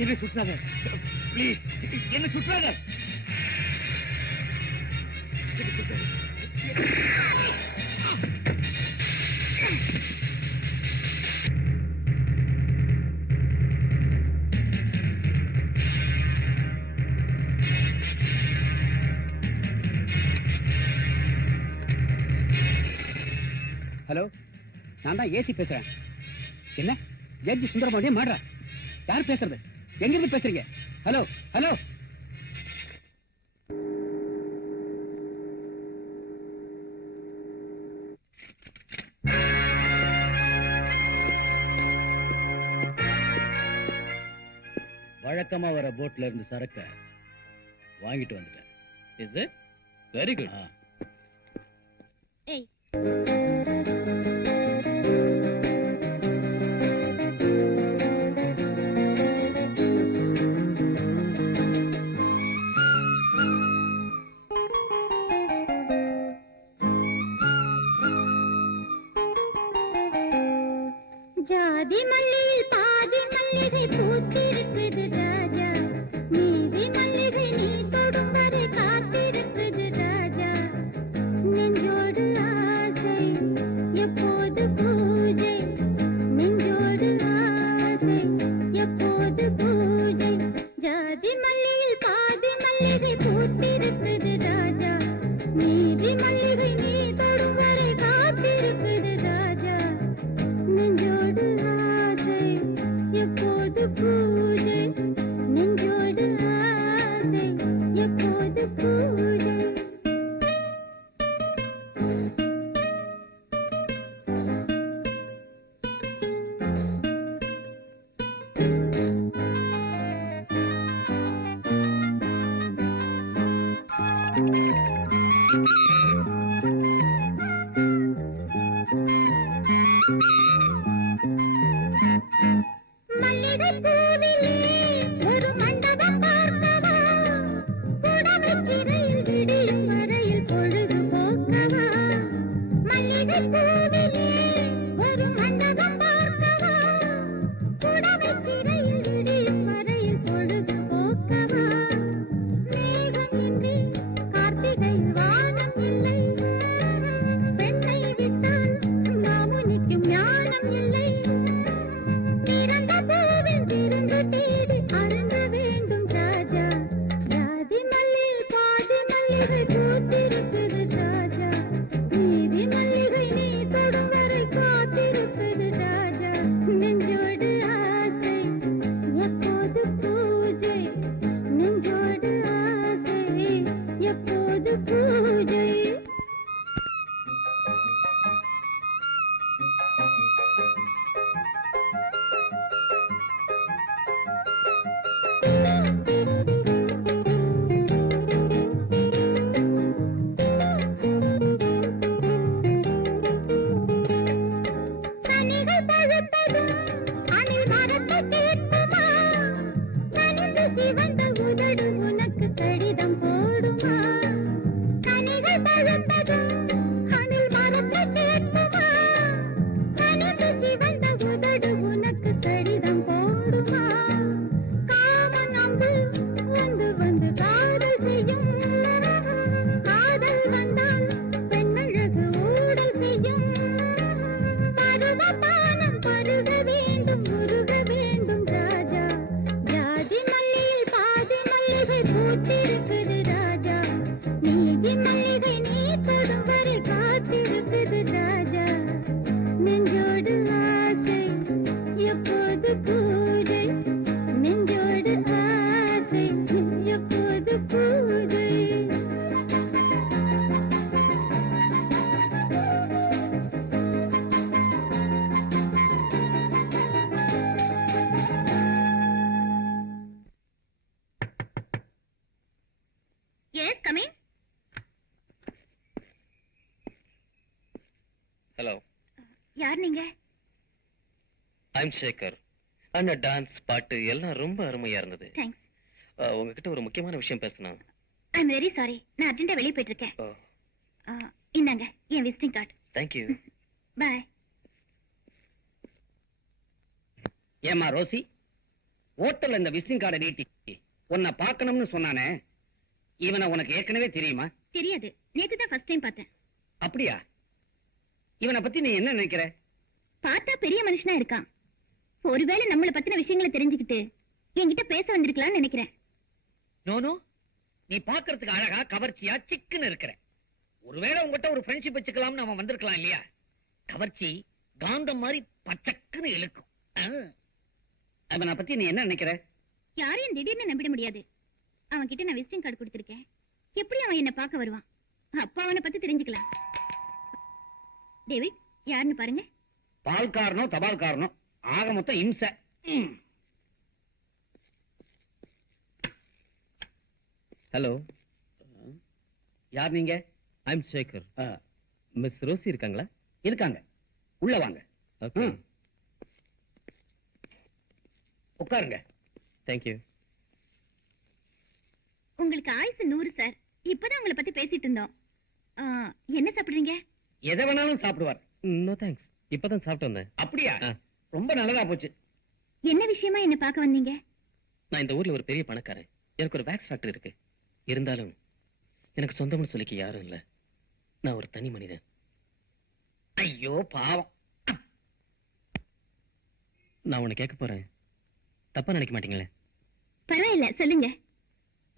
என்ன சுற்றாத ப்ளீஸ், என்ன சுற்றாத. ஹலோ, நான் தான் ஏசி பேசுறேன். என்ன ஜட்ஜி சுந்தரமாதியே மாடுறா? யார் பேசுறது? எங்க இருந்து பேசுறீங்க? Hello hello. வழக்கமா வர போட்ல இருந்து சரக்க வாங்கிட்டு வந்துட்டேன். Is it very good. ஏய், ஜாதி மல்லியில் பாதி மல்லிகை பூத்திருக்குது ராஜா, நீதி மல்லிகை நீ தொடும் வரை காத்திருக்குது ராஜா. நெஞ்சோடு ஆசை எப்போது பூஜை, நெஞ்சோடு ஆசை எப்போது பூஜை. ஜாதி மல்லியில் பாதி மல்லிகை பூத்திருக்குது ராஜா, நீதி மல்லிகை நீ தொடும் வரை காத்திருக்குது ராஜா. நெஞ்சோடு ஆசை எப்போது பூஜை, நெஞ்சோடு ஆசை எப்போது பூஜை. மல்லிகை பூவிலே ஒரு மண்டபம் பார்க்கவா, புடவைச்சிறையில் விடியும் வரையில் பொழுது போக்கவா. மல்லிகை பூவிலே ஒரு மண்டபம் பார்க்கவா, புடவைச்சிறையில் விடியும் வரையில் பொழுது போக்கவா. மேகம் இன்றி கார்த்திகை வானம் இல்லை, பெண்ணை விட்டால் மாமுனிக்கும் ஞானம் இல்லை. திறந்த பூவில் திறந்து தேடி அருந்த வேண்டும் ராஜா, ஜாதி மல்லியில் பாதி மல்லிகை பூத்திருக்குது ராஜா, நீதி மல்லிகை நீ தொடும் வரை காத்திருக்குது ராஜா. நெஞ்சோடு ஆசை எப்போது பூஜை, நெஞ்சோடு ஆசை எப்போது பூஜை. கனிகள் பழுத்ததும் அணில் மரத்தை கேட்குமா, கனிந்து சிவந்த உதடு உனக்கு கடிதம் போடுமா. கனிகள் பழுத்ததும் அணில் மரத்தை கேட்குமா, கனிந்து சிவந்த உதடு உனக்கு கடிதம் போடுமா. காமன் அம்பு வந்து வந்து காதல் செய்யும், காதல் வந்தால் பெண்ணழகு ஊடல் செய்யும். பருவபானம் பருக வேண்டும் உருக வேண்டும் ராஜா, ஜாதி மல்லியில் பாதி மல்லிகை பூத்திருக்குது ராஜா, நீதி மல்லிகை நீ தொடும் வரை காத்திருக்குது ராஜா. நெஞ்சோடு ஆசை எப்போது பூஜை, நெஞ்சோடு ஆசை எப்போது பூஜை. Yes, come in. ஹலோ, யார் நீங்க? ஐம் சேகர். அந்த டான்ஸ் பாட்டு எல்லாம் ரொம்ப அருமையா இருந்தது. Thanks. உங்ககிட்ட ஒரு முக்கியமான விஷயம் பேசணும். I'm very sorry. நான் அர்ஜென்ட்டா வெளியே போயிட்டு இருக்கேன். இந்தாங்க என் விசிட்டிங் கார்டு. தேங்க்யூ. பாய். ஏமா ரோசி, ஹோட்டல்ல இந்த விசிட்டிங் கார்டை நீட்டி உன்னை பார்க்கணும்னு சொன்னானே, இவனை உனக்கு ஏற்கனவே தெரியுமா? தெரியாது, நேத்து தான் ஃபர்ஸ்ட் டைம் பார்த்தேன். அப்படியா? இவனை பத்தி நீ என்ன நினைக்கிற? பார்த்தா பெரிய மனுஷனா இருக்கான். ஒருவேளை நம்மள பத்தின விஷயங்களை தெரிஞ்சுக்கிட்டு என்கிட்ட பேச வந்திருக்கலாம்னு நினைக்கிறேன். நோனோ, நீ பாக்குறதுக்கு அழகா கவர்ச்சியா சிக்குன்னு இருக்கிற. ஒருவேளை உங்ககிட்ட ஒரு ஃப்ரெண்ட்ஷிப் வச்சுக்கலாம்னு அவன் வந்திருக்கலாம் இல்லையா? கவர்ச்சி காந்தம் மாதிரி பச்சக்குன்னு இழுக்கும். அவனை பத்தி நீ என்ன நினைக்கிற? யாரையும் திடீர்னு நம்பிட முடியாது. அவன் கிட்ட நான் விசிட்டிங் கார்டு கொடுத்திருக்கேன். எப்படி அவன் என்ன பார்க்க வருவான்? அப்பா அவனை பத்தி தெரிஞ்சுக்கலாம். டேவிட் யாருன்னு பாருங்க. பால்காரனோ தபால்காரனோ, ஆக மொத்தம் இம்சை. ஹலோ, யார் நீங்க? ஐம் சேகர். மிஸ் ரோசி இருக்காங்களா? இருக்காங்க, உள்ள வாங்க. ஓகே, உட்காருங்க. தேங்க்யூ. உங்களுக்கு ஆயுசு 100 சார். இப்பதான் உங்களை பத்தி பேசிட்டு இருந்தோம். என்ன சாப்பிடுறீங்க? எதை வேணாலும் சாப்பிடுவார். நோ தேங்க்ஸ், இப்பதான் சாப்பிட்டு வந்தேன். அப்படியா? ரொம்ப நல்லதா போச்சு. என்ன விஷயமா என்ன பார்க்க வந்தீங்க? நான் இந்த ஊர்ல ஒரு பெரிய பணக்காரன். எனக்கு ஒரு வேக்ஸ் ஃபேக்டரி இருக்கு. இருந்தாலும் எனக்கு சொந்தம்னு சொல்லிக்க யாரும் இல்ல. நான் ஒரு தனி மனிதன். ஐயோ பாவம். நான் உன்னை கேட்க போறேன், தப்பா நினைக்க மாட்டீங்களே? பரவாயில்ல, சொல்லுங்க.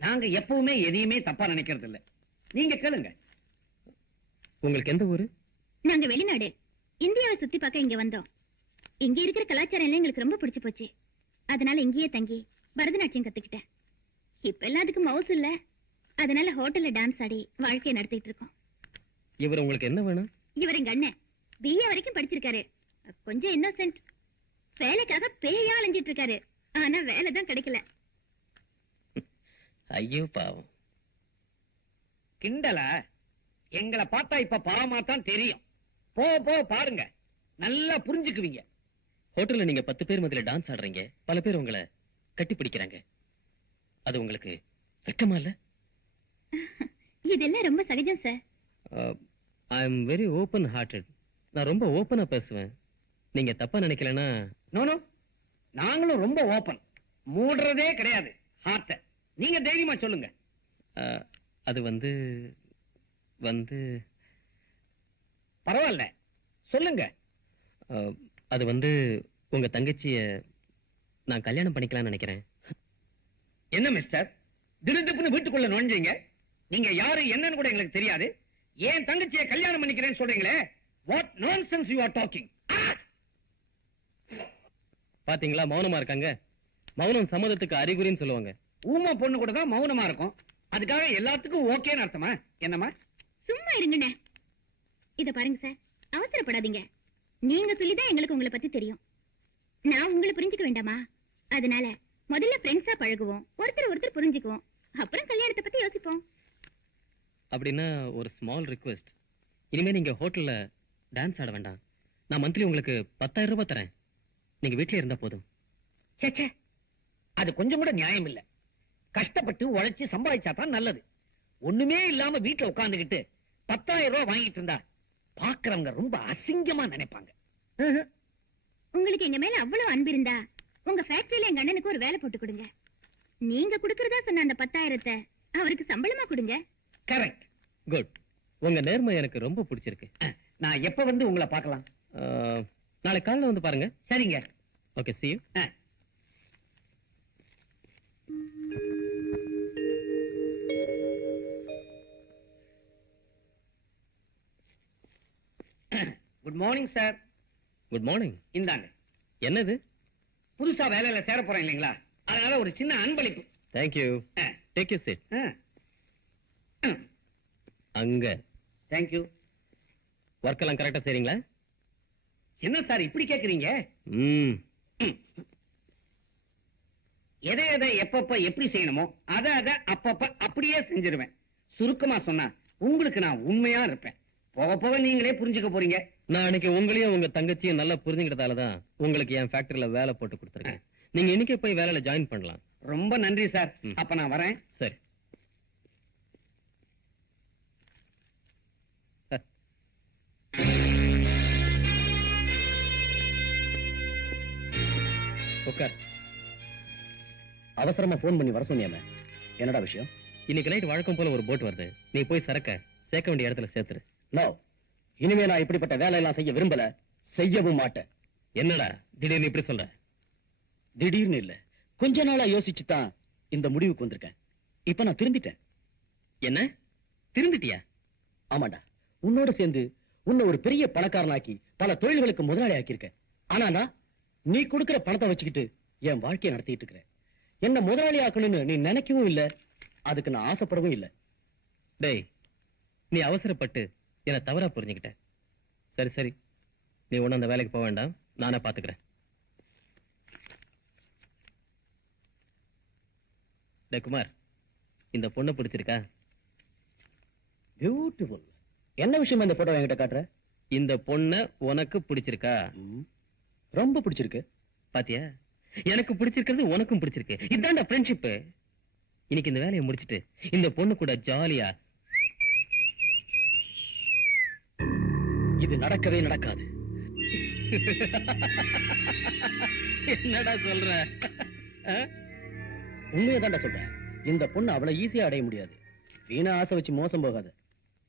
நாங்க எப்பவுமே எதையுமே தப்பா நினைக்கிறது இல்ல. நீங்க கேளுங்க. உங்களுக்கு எந்த ஊரு? நாங்க வெளிநாடு, இந்தியாவை சுத்தி பார்க்க இங்க வந்தோம். இங்க இருக்கிற கலாச்சாரம் எல்லாம் எங்களுக்கு ரொம்ப பிடிச்சு போச்சு. அதனால இங்கேயே தங்கி பரதநாட்டியம் கத்துக்கிட்டேன். இப்ப எல்லாத்துக்கும் மவுஸ் இல்ல, அதனால ஹோட்டல்ல டான்ஸ் ஆடி வாழ்க்கையை நடத்திட்டு இருக்கோம். இவர் உங்களுக்கு என்ன வேணும்? இவர் எங்க அண்ணன், BA வரைக்கும் படிச்சிருக்காரு. கொஞ்சம் இன்னோசென்ட். வேலைக்காக பேயா அலைஞ்சிட்டு இருக்காரு. ஆனா வேலை தான் கிடைக்கல. ஐயோ பாவம். கிண்டலா? எங்களை பார்த்தா இப்ப பாவமா தான் தெரியும். போ போ பாருங்க, நல்லா புரிஞ்சுக்குவீங்க. ஹோட்டல்ல நீங்க 10 பேர் மத்தியில டான்ஸ் ஆடுறீங்க. பல பேர் உங்களை கட்டி பிடிக்கிறாங்க. அது உங்களுக்கு வெக்கமா இல்ல? இதெல்லாம் ரொம்ப சகஜம் sir. I am very open hearted. நான் ரொம்ப ஓபனா பேசுவேன். நீங்க தப்பா நினைக்கலன்னா. நோனோ, நாங்களும் ரொம்ப ஓபன், மூடுறதே கிடையாது ஹார்ட்ட. நீங்க தைரியமா சொல்லுங்க. அது வந்து பரவாயில்ல, சொல்லுங்க. அது வந்து உங்க தங்கச்சிய நான் கல்யாணம் பண்ணிக்கலாம்னு நினைக்கிறேன். என்ன மிஸ்டர், திடுதிப்புன்னு வீட்டுக்குள்ள நுழைஞ்சீங்க? நீங்க யாரு என்னன்னு கூட எங்களுக்கு தெரியாது. ஏன் தங்கச்சியை கல்யாணம் பண்ணிக்கிறேன்னு சொல்றீங்களே? What nonsense you are talking? பாத்தீங்களா, மௌனமா இருக்காங்க. மௌனம் சம்மதத்துக்கு அறிகுறின்னு சொல்லுவாங்க. ஊமா பொண்ணு கூட தான் மௌனமா இருக்கும். அதுக்காக எல்லாத்துக்கும் ஓகேன்னு அர்த்தமா? என்னமா? சும்மா இருங்கண்ணே. இத பாருங்க சார், அவசரப்படாதீங்க. நீங்க சொல்லிதான் எங்களுக்கு உங்களை பத்தி தெரியும். நான் உங்களை புரிஞ்சுக்க வேண்டாமா? அதனால முதல்ல ஃப்ரெண்ட்ஸா பழகுவோம், ஒருத்தர் புரிஞ்சுக்குவோம், அப்புறம் கல்யாணத்தை பத்தி யோசிப்போம். அப்படின்னா ஒரு ஸ்மால் ரிக்வெஸ்ட். இனிமே நீங்க ஹோட்டல்ல டான்ஸ் ஆட வேண்டாம். நான் மந்த்லி உங்களுக்கு 10,000 ரூபாய் தரேன். நீங்க வீட்லயே இருந்தா போதும். சேச்சே, அது கொஞ்சம் கூட நியாயம் இல்ல. கஷ்டப்பட்டு உழைச்சு சம்பாதிச்சா தான் நல்லது. ஒண்ணுமே இல்லாம வீட்டுல உட்கார்ந்துகிட்டு 10,000 ரூபாய் வாங்கிட்டு இருந்தா பாக்குறவங்க ரொம்ப அசிங்கமா நினைப்பாங்க. உங்களுக்கு எங்க மேல அவ்வளவு அன்பு இருந்தா உங்க ஃபேக்டரியில எங்க அண்ணனுக்கு ஒரு வேலை போட்டு கொடுங்க. நீங்க கொடுக்கறதா சொன்ன அந்த 10,000 அவருக்கு சம்பளமா கொடுங்க. கரெக்ட். குட். உங்க நேர்மை எனக்கு ரொம்ப பிடிச்சிருக்கு. நான் எப்ப வந்து உங்களை பார்க்கலாம்? நாளை காலையில வந்து பாருங்க. சரிங்க. Okay, see you. Good morning sir. Good morning. இந்தாங்க. என்னது? புதுசா வேலையில சேர போறேன் இல்லைங்களா, அதனால ஒரு சின்ன அன்பளிப்பு. Thank you. Take your seat. அங்க. Thank you. ஒர்க் எல்லாம் கரெக்டா செய்றீங்களா? என்ன சார் இப்படி கேக்குறீங்க? எதை எதை எப்பப்ப எப்படி செய்யணுமோ அத அப்பப்ப அப்படியே செஞ்சிருவேன். சுருக்கமா சொன்னா உங்களுக்கு நான் உண்மையா இருப்பேன். போக போக நீங்களே புரிஞ்சுக்க போறீங்க. நான் அன்னைக்கு உங்களையும் உங்க தங்கச்சியும் நல்லா புரிஞ்சுக்கிட்டதாலதான் உங்களுக்கு என் ஃபேக்டரியில வேலை போட்டு கொடுத்துருக்கேன். நீங்க இன்னைக்கே போய் வேலையில ஜாயின் பண்ணலாம். ரொம்ப நன்றி சார். அப்ப நான் வரேன். சரி. உட்கார். அவசரமா போன் பண்ணி வர சொன்னியாமே, என்னடா விஷயம்? இன்னைக்கு நைட் வழக்கம் போல ஒரு போட் வருது. நீ போய் சரக்க சேர்க்க வேண்டிய இடத்துல சேர்த்துரு. நோ, இனிமே நான் இப்படிப்பட்ட வேலையெல்லாம் செய்ய விரும்பல, செய்யவும் மாட்டேன். என்னடா திடீர்னு இப்படி சொல்ற? திடீர்னு இல்ல, கொஞ்ச நாளா யோசிச்சுதான் இந்த முடிவுக்கு வந்திருக்கேன். இப்ப நான் திருந்திட்டேன். என்ன திருந்திட்டியா? ஆமாண்டா, உன்னோட சேர்ந்து உன்னை ஒரு பெரிய பணக்காரனாக்கி பல தொழில்களுக்கு முதலாளி ஆக்கியிருக்கேன். ஆனா நான் நீ கொடுக்கிற பணத்தை வச்சுக்கிட்டு என் வாழ்க்கையை நடத்திட்டு இருக்கிறேன். என்ன முதலாளி ஆக்கணும்னு நீ நினைக்கவும் இல்ல, அதுக்கு நான் ஆசைப்படவும் இல்ல. டேய், நீ அவசரப்பட்டு என்ன தவறா புரிஞ்சுக்கிட்ட. சரி சரி, நீ ஒண்ணு அந்த வேலைக்கு போக வேண்டாம், நானே பாத்துக்கிறேன். டேய் குமார், இந்த பொண்ணை பிடிச்சிருக்கா? பியூட்டிஃபுல். என்ன விஷயம் இந்த போட்டோ என்கிட்ட காட்டுற? இந்த பொண்ணை உனக்கு பிடிச்சிருக்கா? ரொம்ப பிடிச்சிருக்கு. பாத்தியா, எனக்கு பிடிச்சிருக்கிறது உனக்கும் பிடிச்சிருக்கு. இதான்டா ஃப்ரெண்ட்ஷிப். இன்னைக்கு இந்த வேலையை முடிச்சிட்டு இந்த பொண்ணு கூட ஜாலியா. இது நடக்கவே நடக்காது. என்னடா சொல்ற? உண்மையதான்டா சொல்றேன். இந்த பொண்ணு அவ்வளவு ஈஸியா அடைய முடியாது. வீணா ஆசை வச்சு மோசம் போகாத.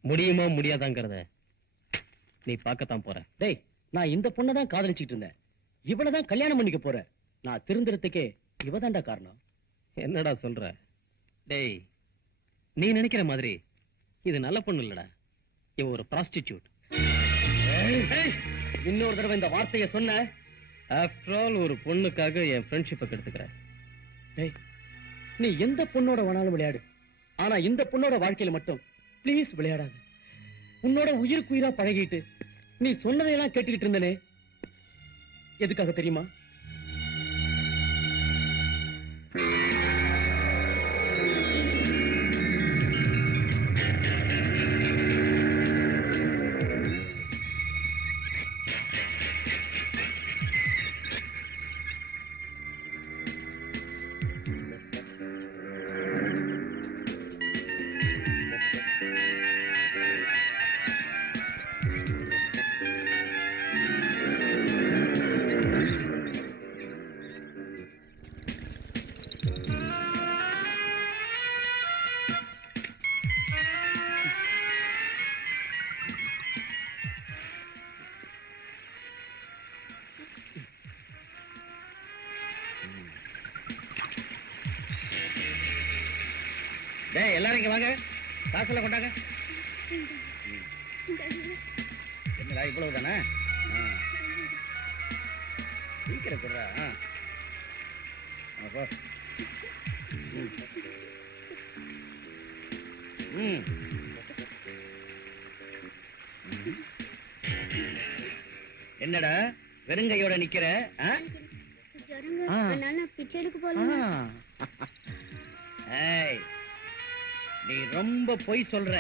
முடியுமா முடியாதாங்கிறத நீ பார்க்கத்தான் போற. டேய், நான் இந்த பொண்ணை தான் காதலிச்சுட்டு இருந்தேன். இவளதான் கல்யாணம் பண்ணிக்க போற. நான் திருந்துறதுக்கே இவதான்டா காரணம். என்னடா சொல்ற? டேய், நீ நினைக்கிற மாதிரி இது நல்ல பொண்ணு இல்லடா. இவ ஒரு ப்ராஸ்டிடியூட். இன்னொரு தடவை இந்த வார்த்தையை சொன்ன, ஆஃப்டர் ஆல் ஒரு பொண்ணுக்காக என் ஃப்ரெண்ட்ஷிப்பை கெடுத்துக்கிற. டேய், நீ எந்த பொண்ணோட வேணாலும் விளையாடு, ஆனா இந்த பொண்ணோட வாழ்க்கையில மட்டும் பிளீஸ் விளையாடாது. உன்னோட உயிருக்கு உயிரா பழகிட்டு நீ சொன்னதையெல்லாம் கேட்டுக்கிட்டு இருந்தனே, எதுக்காக தெரியுமா? டேய், எல்லாரும் இங்க வாங்க, காசெல்லாம் கொண்டாங்க. என்னடா இவ்வளவு தானே? சீக்கிரம் கொடுறா. என்னடா வெறுங்கையோட நிக்கிற? பிச்சை எடுக்க போல. நீ ரொம்ப பொய் சொல்ற.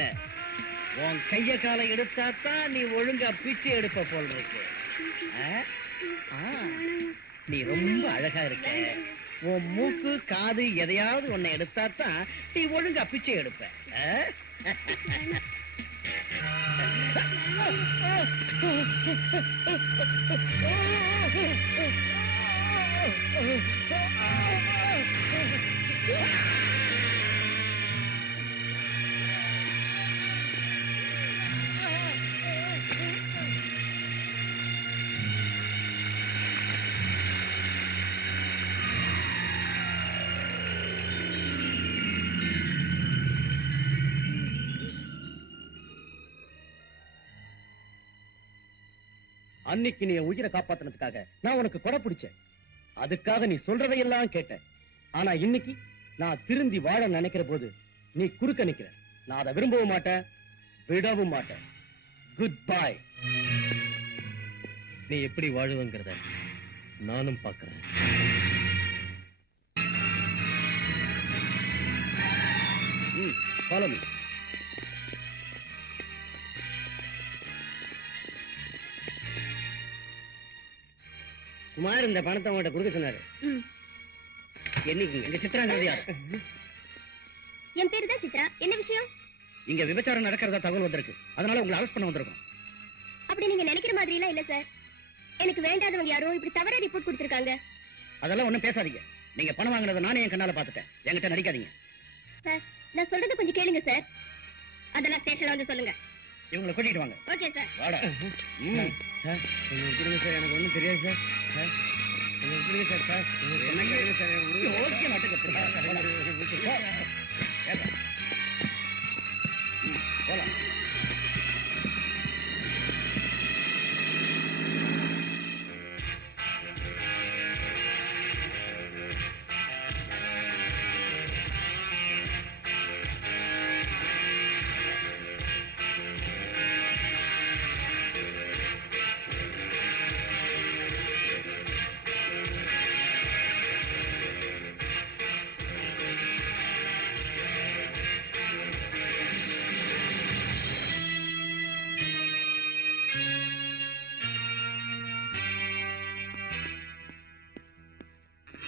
உன் கைய காலை எடுத்தாத்தான் நீ ஒழுங்கா பிச்சை எடுப்ப போல் இருக்கு. நீ ரொம்ப அழகா இருக்க. உன் மூக்கு காது எதையாவது உன்னை எடுத்தாத்தான் நீ ஒழுங்கா பிச்சை எடுப்ப. அன்னைக்கு நீ உயிரை காப்பாத்தினதுக்காக நான் உனக்கு கொடை பிடிச்சேன். அதுக்காக நீ சொல்றதையெல்லாம் கேட்டேன். ஆனா இன்னைக்கு நான் திருந்தி வாழ நினைக்கிற போது நீ குறுக்க நிக்கிற. நான் அதை விரும்பவும் மாட்டேன், விடவும் மாட்டேன். Good bye. நீ எப்படி வாழுவங்கிறத நானும் பார்க்கிறேன். Follow me. குமார் இந்த பணத்தை உங்கள்கிட்ட கொடுக்க சொன்னாரு. என்னைக்கு எங்க சித்ராங்கிறது யாரு? என் பேரு தான் சித்ரா. என்ன விஷயம்? இங்க விபச்சாரம் நடக்கிறதா தகவல் வந்திருக்கு. அதனால உங்களை அரெஸ்ட் பண்ண வந்திருக்கோம். அப்படி நீங்க நினைக்கிற மாதிரி எல்லாம் இல்ல சார். எனக்கு வேண்டாதவங்க யாரோ இப்படி தவறா ரிப்போர்ட் கொடுத்திருக்காங்க. அதெல்லாம் ஒண்ணும் பேசாதீங்க. நீங்க பணம் வாங்கினதை நானே என் கண்ணால பாத்துட்டேன். என்கிட்ட நடிக்காதீங்க. சார் நான் சொல்றது கொஞ்சம் கேளுங்க சார். அதெல்லாம் ஸ்டேஷன்ல வந்து சொல்லுங்க. இவங்களை கூட்டிட்டு வாங்க. Okay sir. வாடா. சார் கொஞ்சம் விட்டுருங்க சார், எனக்கு ஒண்ணும் தெரியாது சார். சார் கொஞ்சம் விட்டுருங்க சார். சார் என்ன சார் ஓகே நாட்டுக்கு போலாம்.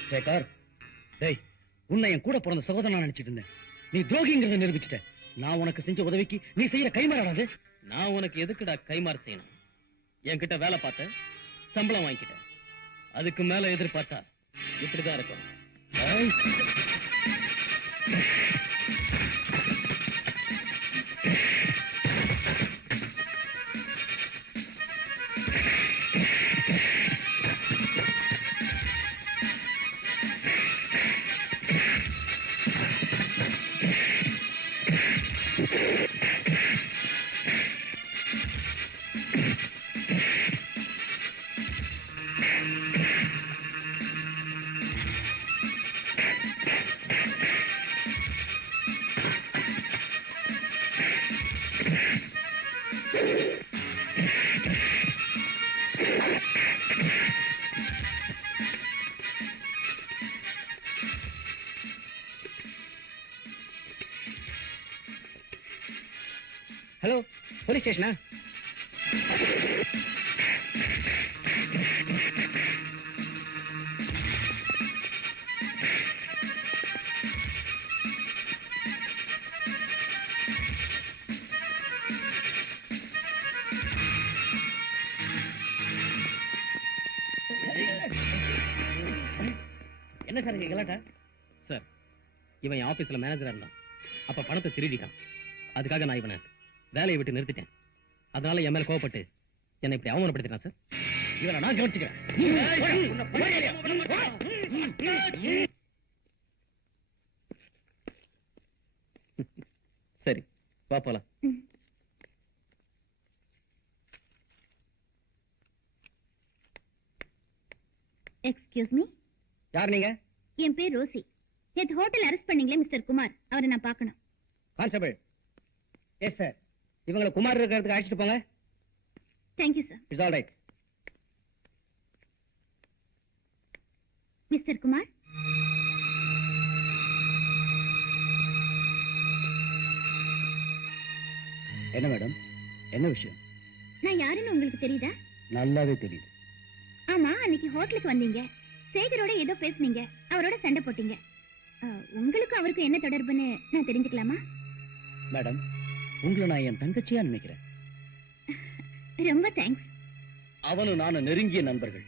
சேகர், டேய், உன்னை என் கூட பிறந்த சகோதரனா நினைச்சிட்டு இருந்தேன். நீ துரோகிங்கிறத நிரூபிச்சிட்ட. நான் உனக்கு செஞ்ச உதவிக்கு நீ செய்யற கைமாறாது. நான் உனக்கு எதுக்குடா கைமாறு செய்யணும்? என்கிட்ட வேலை பார்த்த, சம்பளம் வாங்கிக்கிட்ட. அதுக்கு மேல எதிர்பார்த்தா இப்படிதான் இருக்கும். ஹலோ, போலீஸ் ஸ்டேஷனா? என்ன சார் இங்க கலாட்டா? சார், இவன் என் ஆபீஸ்ல மேனேஜரா இருந்தான். அப்ப பணத்தை திருடிட்டான். அதுக்காக நான் இவனை வேலையை விட்டு நிறுத்திட்டேன். அதனால என் மேல கோவப்பட்டு என்னை இப்படி அவமானப்படுத்திட்டான் சார். இவனை நான் கவனிச்சுக்கிறேன். சரி, வா போலாம். Excuse me. யார் நீங்க? என் பேர் ரோசி. நேத்து ஹோட்டல் அரெஸ்ட் பண்ணீங்களே மிஸ்டர் குமார், அவரை நான் பார்க்கணும். கான்ஸ்டபிள். Yes sir. இவங்களை குமார் இருக்கிறதுக்கு அழைச்சிட்டு போங்க. Thank you sir. It's all right. Mister Kumar, என்ன மேடம், என்ன விஷயம்? நான் யாருன்னு உங்களுக்கு தெரியுதா? நல்லாவே தெரியுது. ஆமா, அன்னைக்கு ஹோட்டலுக்கு வந்தீங்க. சேகரோட ஏதோ பேசுனீங்க, அவரோட சண்டை போட்டீங்க. உங்களுக்கும் அவருக்கும் என்ன தொடர்புன்னு நான் தெரிஞ்சுக்கலாமா? மேடம், உங்களை நான் என் தங்கச்சியா நினைக்கிறேன். ரொம்ப தேங்க்ஸ். அவனும் நானும் நெருங்கிய நண்பர்கள்.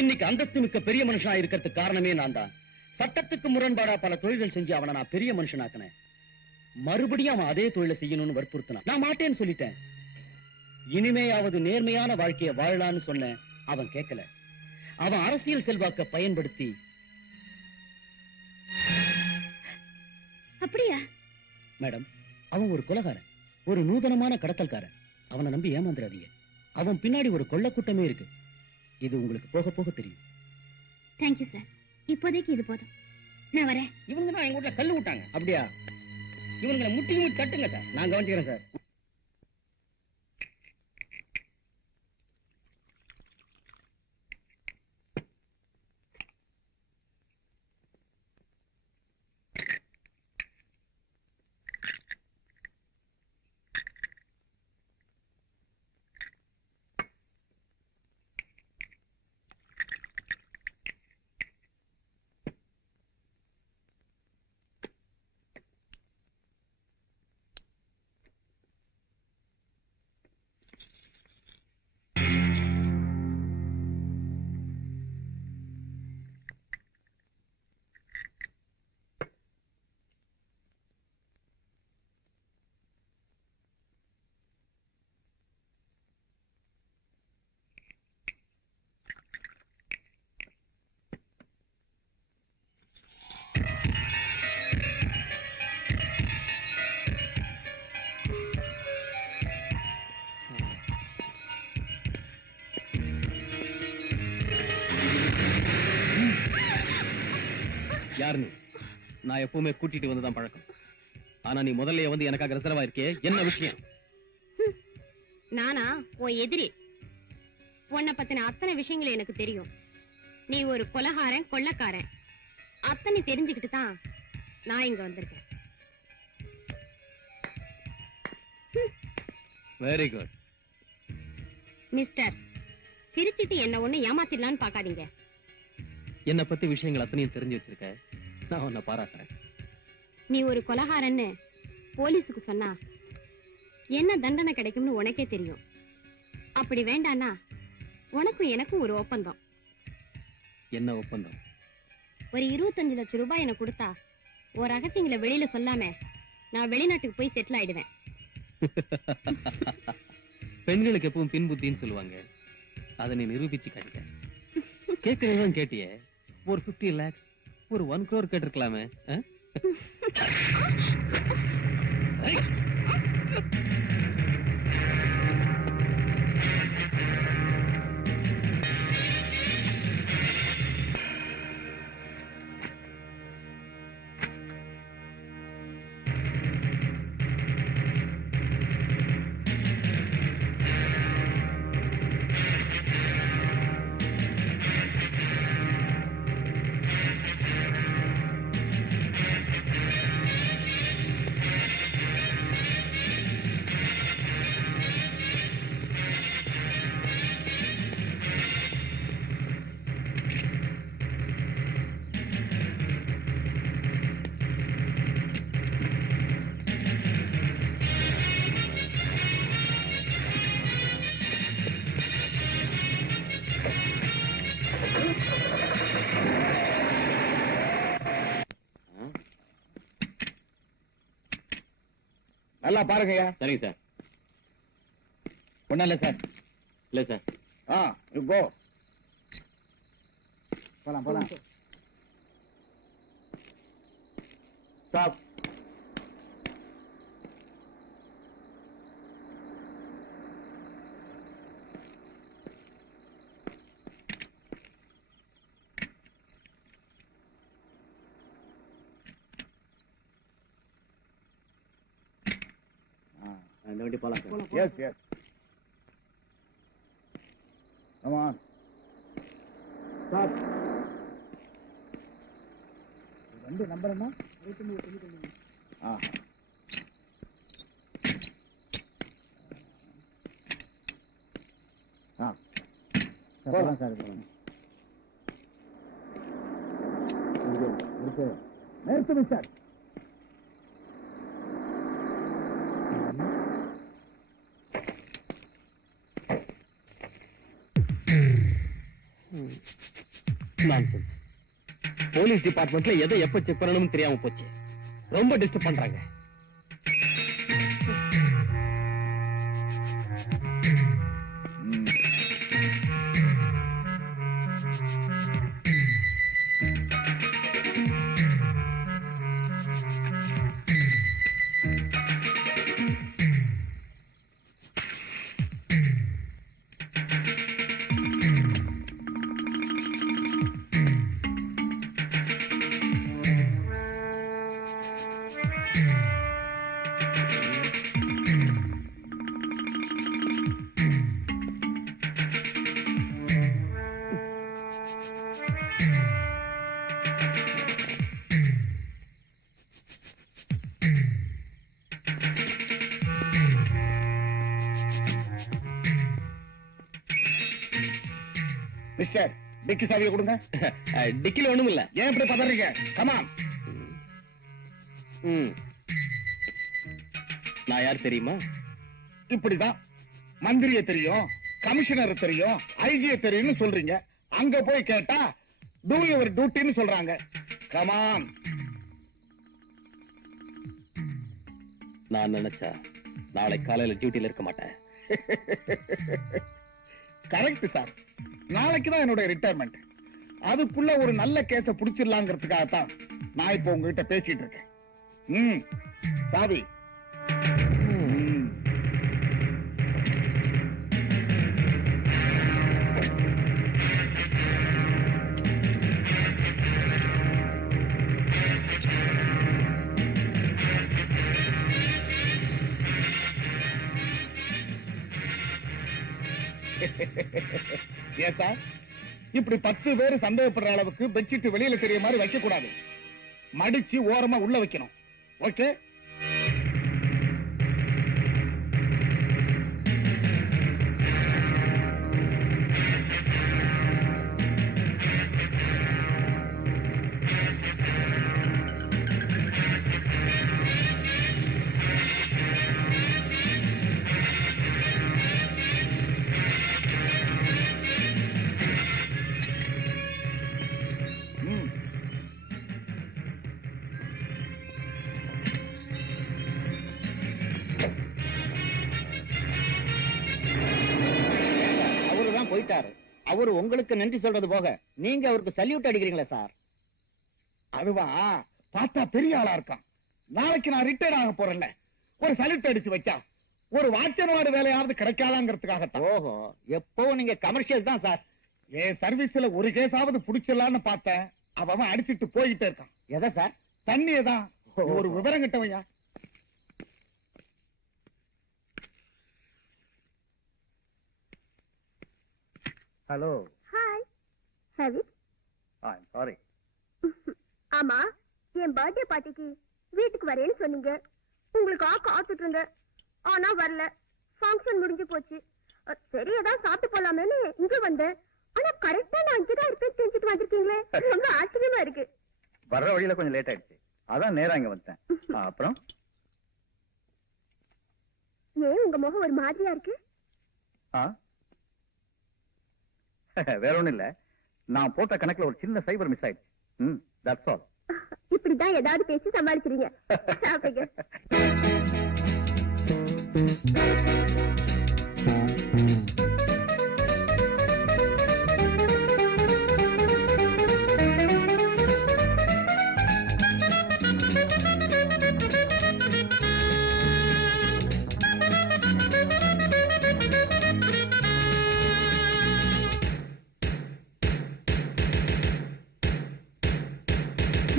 இன்னைக்கு அந்தஸ்து மிக்க பெரிய மனுஷனா இருக்கிறதுக்கு காரணமே நான் தான். சட்டத்துக்கு முரண்பாடா பல தொழில்கள் செஞ்சு அவனை நான் பெரிய மனுஷனாக்கினேன். மறுபடியும் அவன் அதே தொழிலை செய்யணும்னு வற்புறுத்தினான். நான் மாட்டேன்னு சொல்லிட்டேன். இனிமேயாவது நேர்மையான வாழ்க்கையை வாழலான்னு சொன்னேன். அவன் கேட்கல. அவன் அரசியல் செல்வாக்க பயன்படுத்தி. அப்படியா? மேடம், அவன் ஒரு கொலைகாரன், ஒரு நூதனமான கடத்தல்காரன். அவனை நம்பி ஏமாந்துடாதீங்க. அவன் பின்னாடி ஒரு கொள்ளக்கூட்டமே இருக்கு. இது உங்களுக்கு போக போக தெரியும். Thank you sir. இப்போதைக்கு இது போதும். நான் வரேன். இவங்க தான் எங்க வீட்டுல கல்லு விட்டாங்க. அப்படியா? இவங்களை முட்டி முட்டி தட்டுங்க சார். நான் கவனிச்சுக்கிறேன் சார். யார் நீ? நான் எப்பவுமே கூட்டிட்டு வந்துதான் பழக்கம். ஆனா நீ முதல்ல வந்து எனக்காக ரிசர்வா இருக்கே, என்ன விஷயம்? நானா உன் எதிரி? உன்னை பத்தின அத்தனை விஷயங்கள் எனக்கு தெரியும். நீ ஒரு கொலகாரன், கொள்ளக்காரன், அத்தனை தெரிஞ்சுக்கிட்டு தான் நான் இங்க வந்திருக்கேன். Very good. மிஸ்டர், சிரிச்சிட்டு என்ன ஒண்ணு ஏமாத்திடலான்னு பாக்காதீங்க. என்னை பத்தி விஷயங்கள் அத்தனையும் தெரிஞ்சு வச்சிருக்க, நான் உன்னை பாராட்டுறேன். நீ ஒரு கொலகாரன்னு போலீஸுக்கு சொன்னா என்ன தண்டனை கிடைக்கும்னு உனக்கே தெரியும். அப்படி வேண்டானா உனக்கும் எனக்கும் ஒரு ஒப்பந்தம். என்ன ஒப்பந்தம்? ஒரு 25 லட்சம் ரூபாய் எனக்கு கொடுத்தா ஒரு ரகசியங்களை வெளியில சொல்லாம நான் வெளிநாட்டுக்கு போய் செட்டில் ஆயிடுவேன். பெண்களுக்கு எப்பவும் பின்புத்தின்னு சொல்லுவாங்க. அதை நீ நிரூபிச்சு காட்டிட்ட. கேட்கறதுதான் கேட்டியே. ஒரு 50 lakhs, ஒரு 1 crore கேட்டிருக்கலாமே. நல்லா பாருங்கய்யா. சரிங்க சார். ஒண்ணும் இல்ல சார். இல்ல சார். you go. போலாம் போலாம். ஸ்டாப். இந்த வண்டி போலாம் sir. Yes, yes. Come on. Stop. ரெண்டு நம்பர் என்ன? போலாம் சார். நிறுத்துங்க சார். Nonsense. போலீஸ் டிபார்ட்மெண்ட்ல எதை எப்ப செக் பண்ணணும்னு தெரியாம போச்சு. ரொம்ப டிஸ்டர்ப் பண்றாங்க. மிஸ்டர், டிக்கி சாவியை கொடுங்க. டிக்கில ஒண்ணும் இல்ல. ஏன் இப்படி பதறீங்க? கமான். நான் யார் தெரியுமா? இப்படிதான் மந்திரிய தெரியும், கமிஷனர் தெரியும், ஐஜிய தெரியும்னு சொல்றீங்க. அங்க போய் கேட்டா டூ யுவர் டியூட்டின்னு சொல்றாங்க. கமான். நான் நினைச்சா நாளை காலையில டியூட்டில இருக்க மாட்டேன். Correct sir. நாளைக்கு தான் என்னோட ரிட்டையர்மெண்ட். அதுக்குள்ள ஒரு நல்ல கேஸ புடிச்சிடலாங்கிறதுக்காகத்தான் நான் இப்ப உங்ககிட்ட பேசிட்டு இருக்கேன். சாவி. ஏன் சார் இப்படி 10 பேர் சந்தேகப்படுற அளவுக்கு பெட்ஷீட் வெளியில தெரிய மாதிரி வைக்க கூடாது. மடிச்சு ஓரமா உள்ள வைக்கணும். ஓகே? போயிட்டாரு. அவரு உங்களுக்கு நன்றி சொல்றது போக நீங்க அவருக்கு சல்யூட் அடிக்கிறீங்களா சார்? அதுவா பார்த்தா பெரிய ஆளா இருக்கான். நாளைக்கு நான் ரிட்டையர் ஆக போறேன்ல, ஒரு சல்யூட் அடிச்சு வச்சா ஒரு வாட்சன்வாடு வேலையாவது கிடைக்காதாங்கிறதுக்காகத்தான். ஓஹோ, எப்பவும் நீங்க கமர்ஷியல் தான் சார். என் சர்வீஸ்ல ஒரு கேஸாவது புடிச்சிடலான்னு பார்த்தேன். அவன் அடிச்சிட்டு போயிட்டே இருக்கான். எதை சார்? தண்ணியை தான். ஒரு விவரம் கிட்டவையா. Hello. Hi. Have it. I'm sorry. ஆமா, என் பர்த்டே பார்ட்டிக்கு வீட்டுக்கு வரேன்னு சொன்னீங்க. உங்களுக்காக காத்துட்டு இருந்தேன். ஆனா வரல. ஃபங்க்ஷன் முடிஞ்சு போச்சு. சரி ஏதாவது சாப்பிட்டு போலாமேன்னு இங்க வந்தேன். ஆனா கரெக்டா நான் இங்கதான் இருப்பேன் தெரிஞ்சுட்டு வந்திருக்கீங்களே. ரொம்ப ஆச்சரியமா இருக்கு. வர்ற வழியில கொஞ்சம் லேட் ஆயிடுச்சு, அதான் நேரா இங்க வந்துட்டேன். அப்புறம் ஏன் உங்க முகம் ஒரு மாதிரியா இருக்கு? வேற ஒண்ணும் இல்ல, நான் போட்ட கணக்குல ஒரு சின்ன சைபர் மிஸ் ஆயிடுச்சு. That's all. இப்படிதான் ஏதாவது பேசி சமாளிக்கிறீங்க. சாப்பிடுங்க.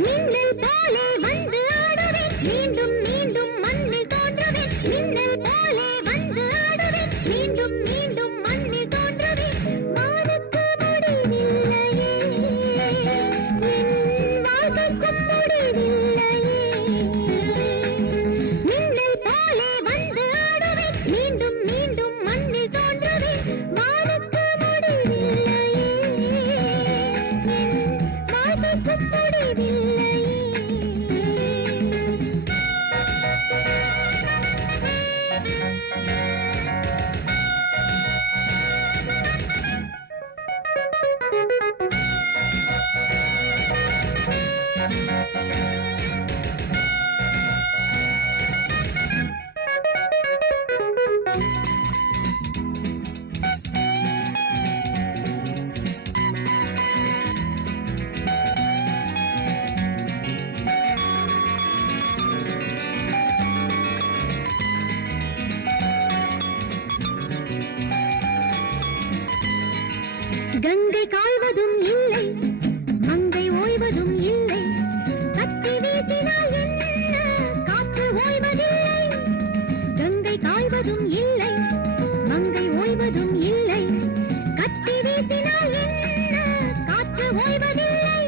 மின்னல் போலே வந்து ஆடுவேன், மீண்டும் மீண்டும் மண்ணில் தோன்றுவேன். மின்னல் போலே வந்து ஆடுவேன், மீண்டும் மீண்டும் மண்ணில் தோன்றுவேன். வானுக்கு முடிவில்லையே, என் வாழ்க்கைக்கும் முடிவில்லையே. மின்னல் போலே வந்து ஆடுவேன், மீண்டும் மீண்டும் மண்ணில் தோன்றுவேன். வானுக்கு முடிவில்லையே, என் வாழ்க்கைக்கும் முடிவில்லையே. கங்கை காய்வதும் இல்லை, மங்கை ஓய்வதும் இல்லை. கத்தி வீசினால் என்ன, காற்று ஓய்வதில்லை. கங்கை காய்வதும் இல்லை, மங்கை ஓய்வதும் இல்லை. கத்தி வீசினால் என்ன, காற்று ஓய்வதில்லை.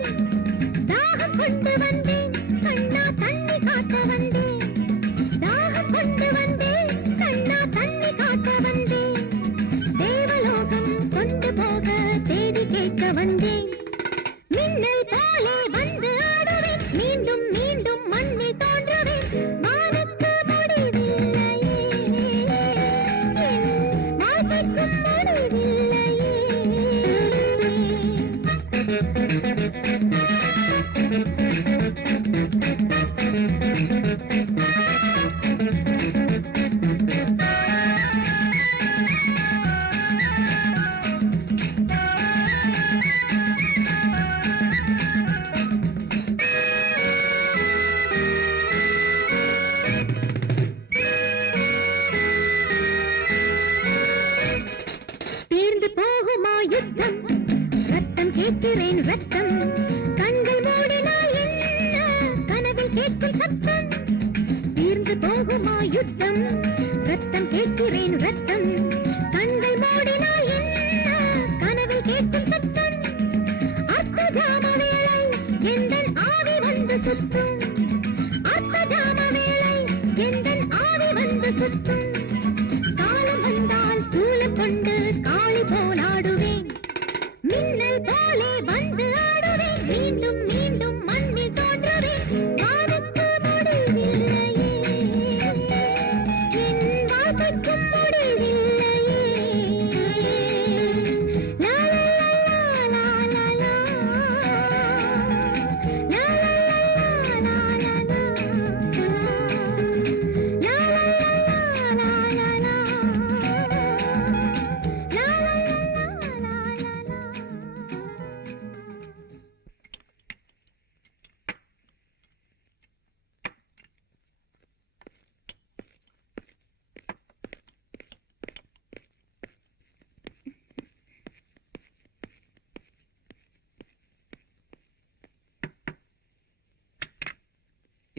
தாகம் கொண்டு வந்தேன் கண்ணா, தண்ணி காட்ட வந்தேன். தாகம் கொண்டு வந்தேன் கண்ணா, தண்ணி காட்ட வந்தேன். தேவலோகம் கொண்டு போக தேடி கேட்க வந்தேன். மின்னல் போலே வந்து ஆடுவேன், மீண்டும் மீண்டும் மண்ணில் தோன்றுவேன். வானுக்கு முடிவில்லையே, என் வாழ்க்கைக்கும் முடிவில்லையே.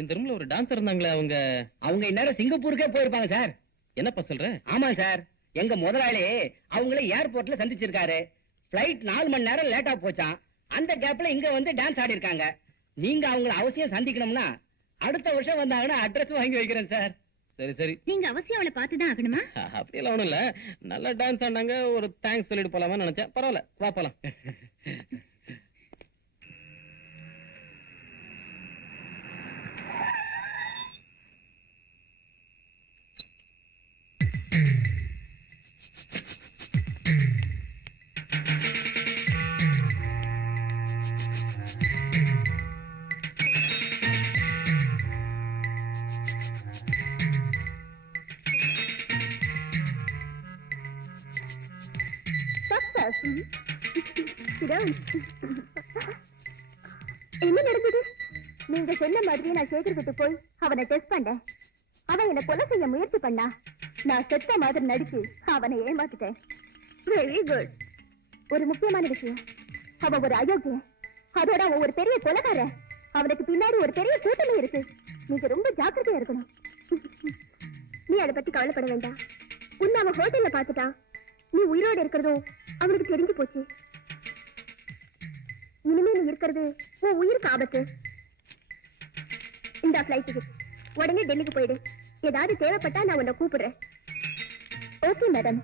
இந்த ரூம்ல ஒரு டான்சர் இருந்தாங்களே அவங்க இந்நேரம் சிங்கப்பூருக்கே போயிருப்பாங்க சார். என்னப்பா சொல்ற? ஆமா சார், எங்க முதலாளி அவங்கள ஏர்போர்ட்ல சந்திச்சிருக்காரு. பிளைட் 4 மணி நேரம் லேட்டா போச்சான். அந்த கேப்ல இங்க வந்து டான்ஸ் ஆடி இருக்காங்க. நீங்க அவங்கள அவசியம் சந்திக்கணும்னா அடுத்த வருஷம் வந்தாங்கன்னா அட்ரஸ் வாங்கி வைக்கிறேன் சார். சரி சரி, நீங்க அவசியம் அவளை பார்த்துதான் ஆகணுமா? அப்படியெல்லாம் ஒண்ணும் இல்ல, நல்ல டான்ஸ் ஆடினாங்க, ஒரு தேங்க்ஸ் சொல்லிட்டு போலாமா நினைச்சேன். பரவாயில்ல, வா போலாம். என்ன நடந்தது? நீங்க சொன்ன மாதிரி நான் சேகர்கிட்ட போய் அவனை டெஸ்ட் பண்ணேன். அவன் என்ன கொலை செய்ய முயற்சி பண்ணா. நான் செத்த மாதிரி நடிச்சு அவனை ஏமாத்திட்டேன். Very good. ஒரு முக்கியமான விஷயம், அவன் ஒரு அயோக்கியன். அதோட அவன் ஒரு பெரிய கொலைகாரன். அவனுக்கு பின்னாடி ஒரு பெரிய கூட்டணி இருக்கு. நீங்க ரொம்ப ஜாக்கிரதையா இருக்கணும். நீ அதை பத்தி கவலைப்பட வேண்டாம். உன்னை அவன் ஹோட்டல்ல பாத்துட்டான். நீ உயிரோடு இருக்கிறதும் அவனுக்கு தெரிஞ்சு போச்சு. இனிமே நீ இருக்கிறது உன் உயிருக்கு ஆபத்து. இந்த பிளைட் டிக்கெட், உடனே டெல்லிக்கு போயிடு. ஏதாவது தேவைப்பட்டா நான் உன்னை கூப்பிடுறேன். Okay madam.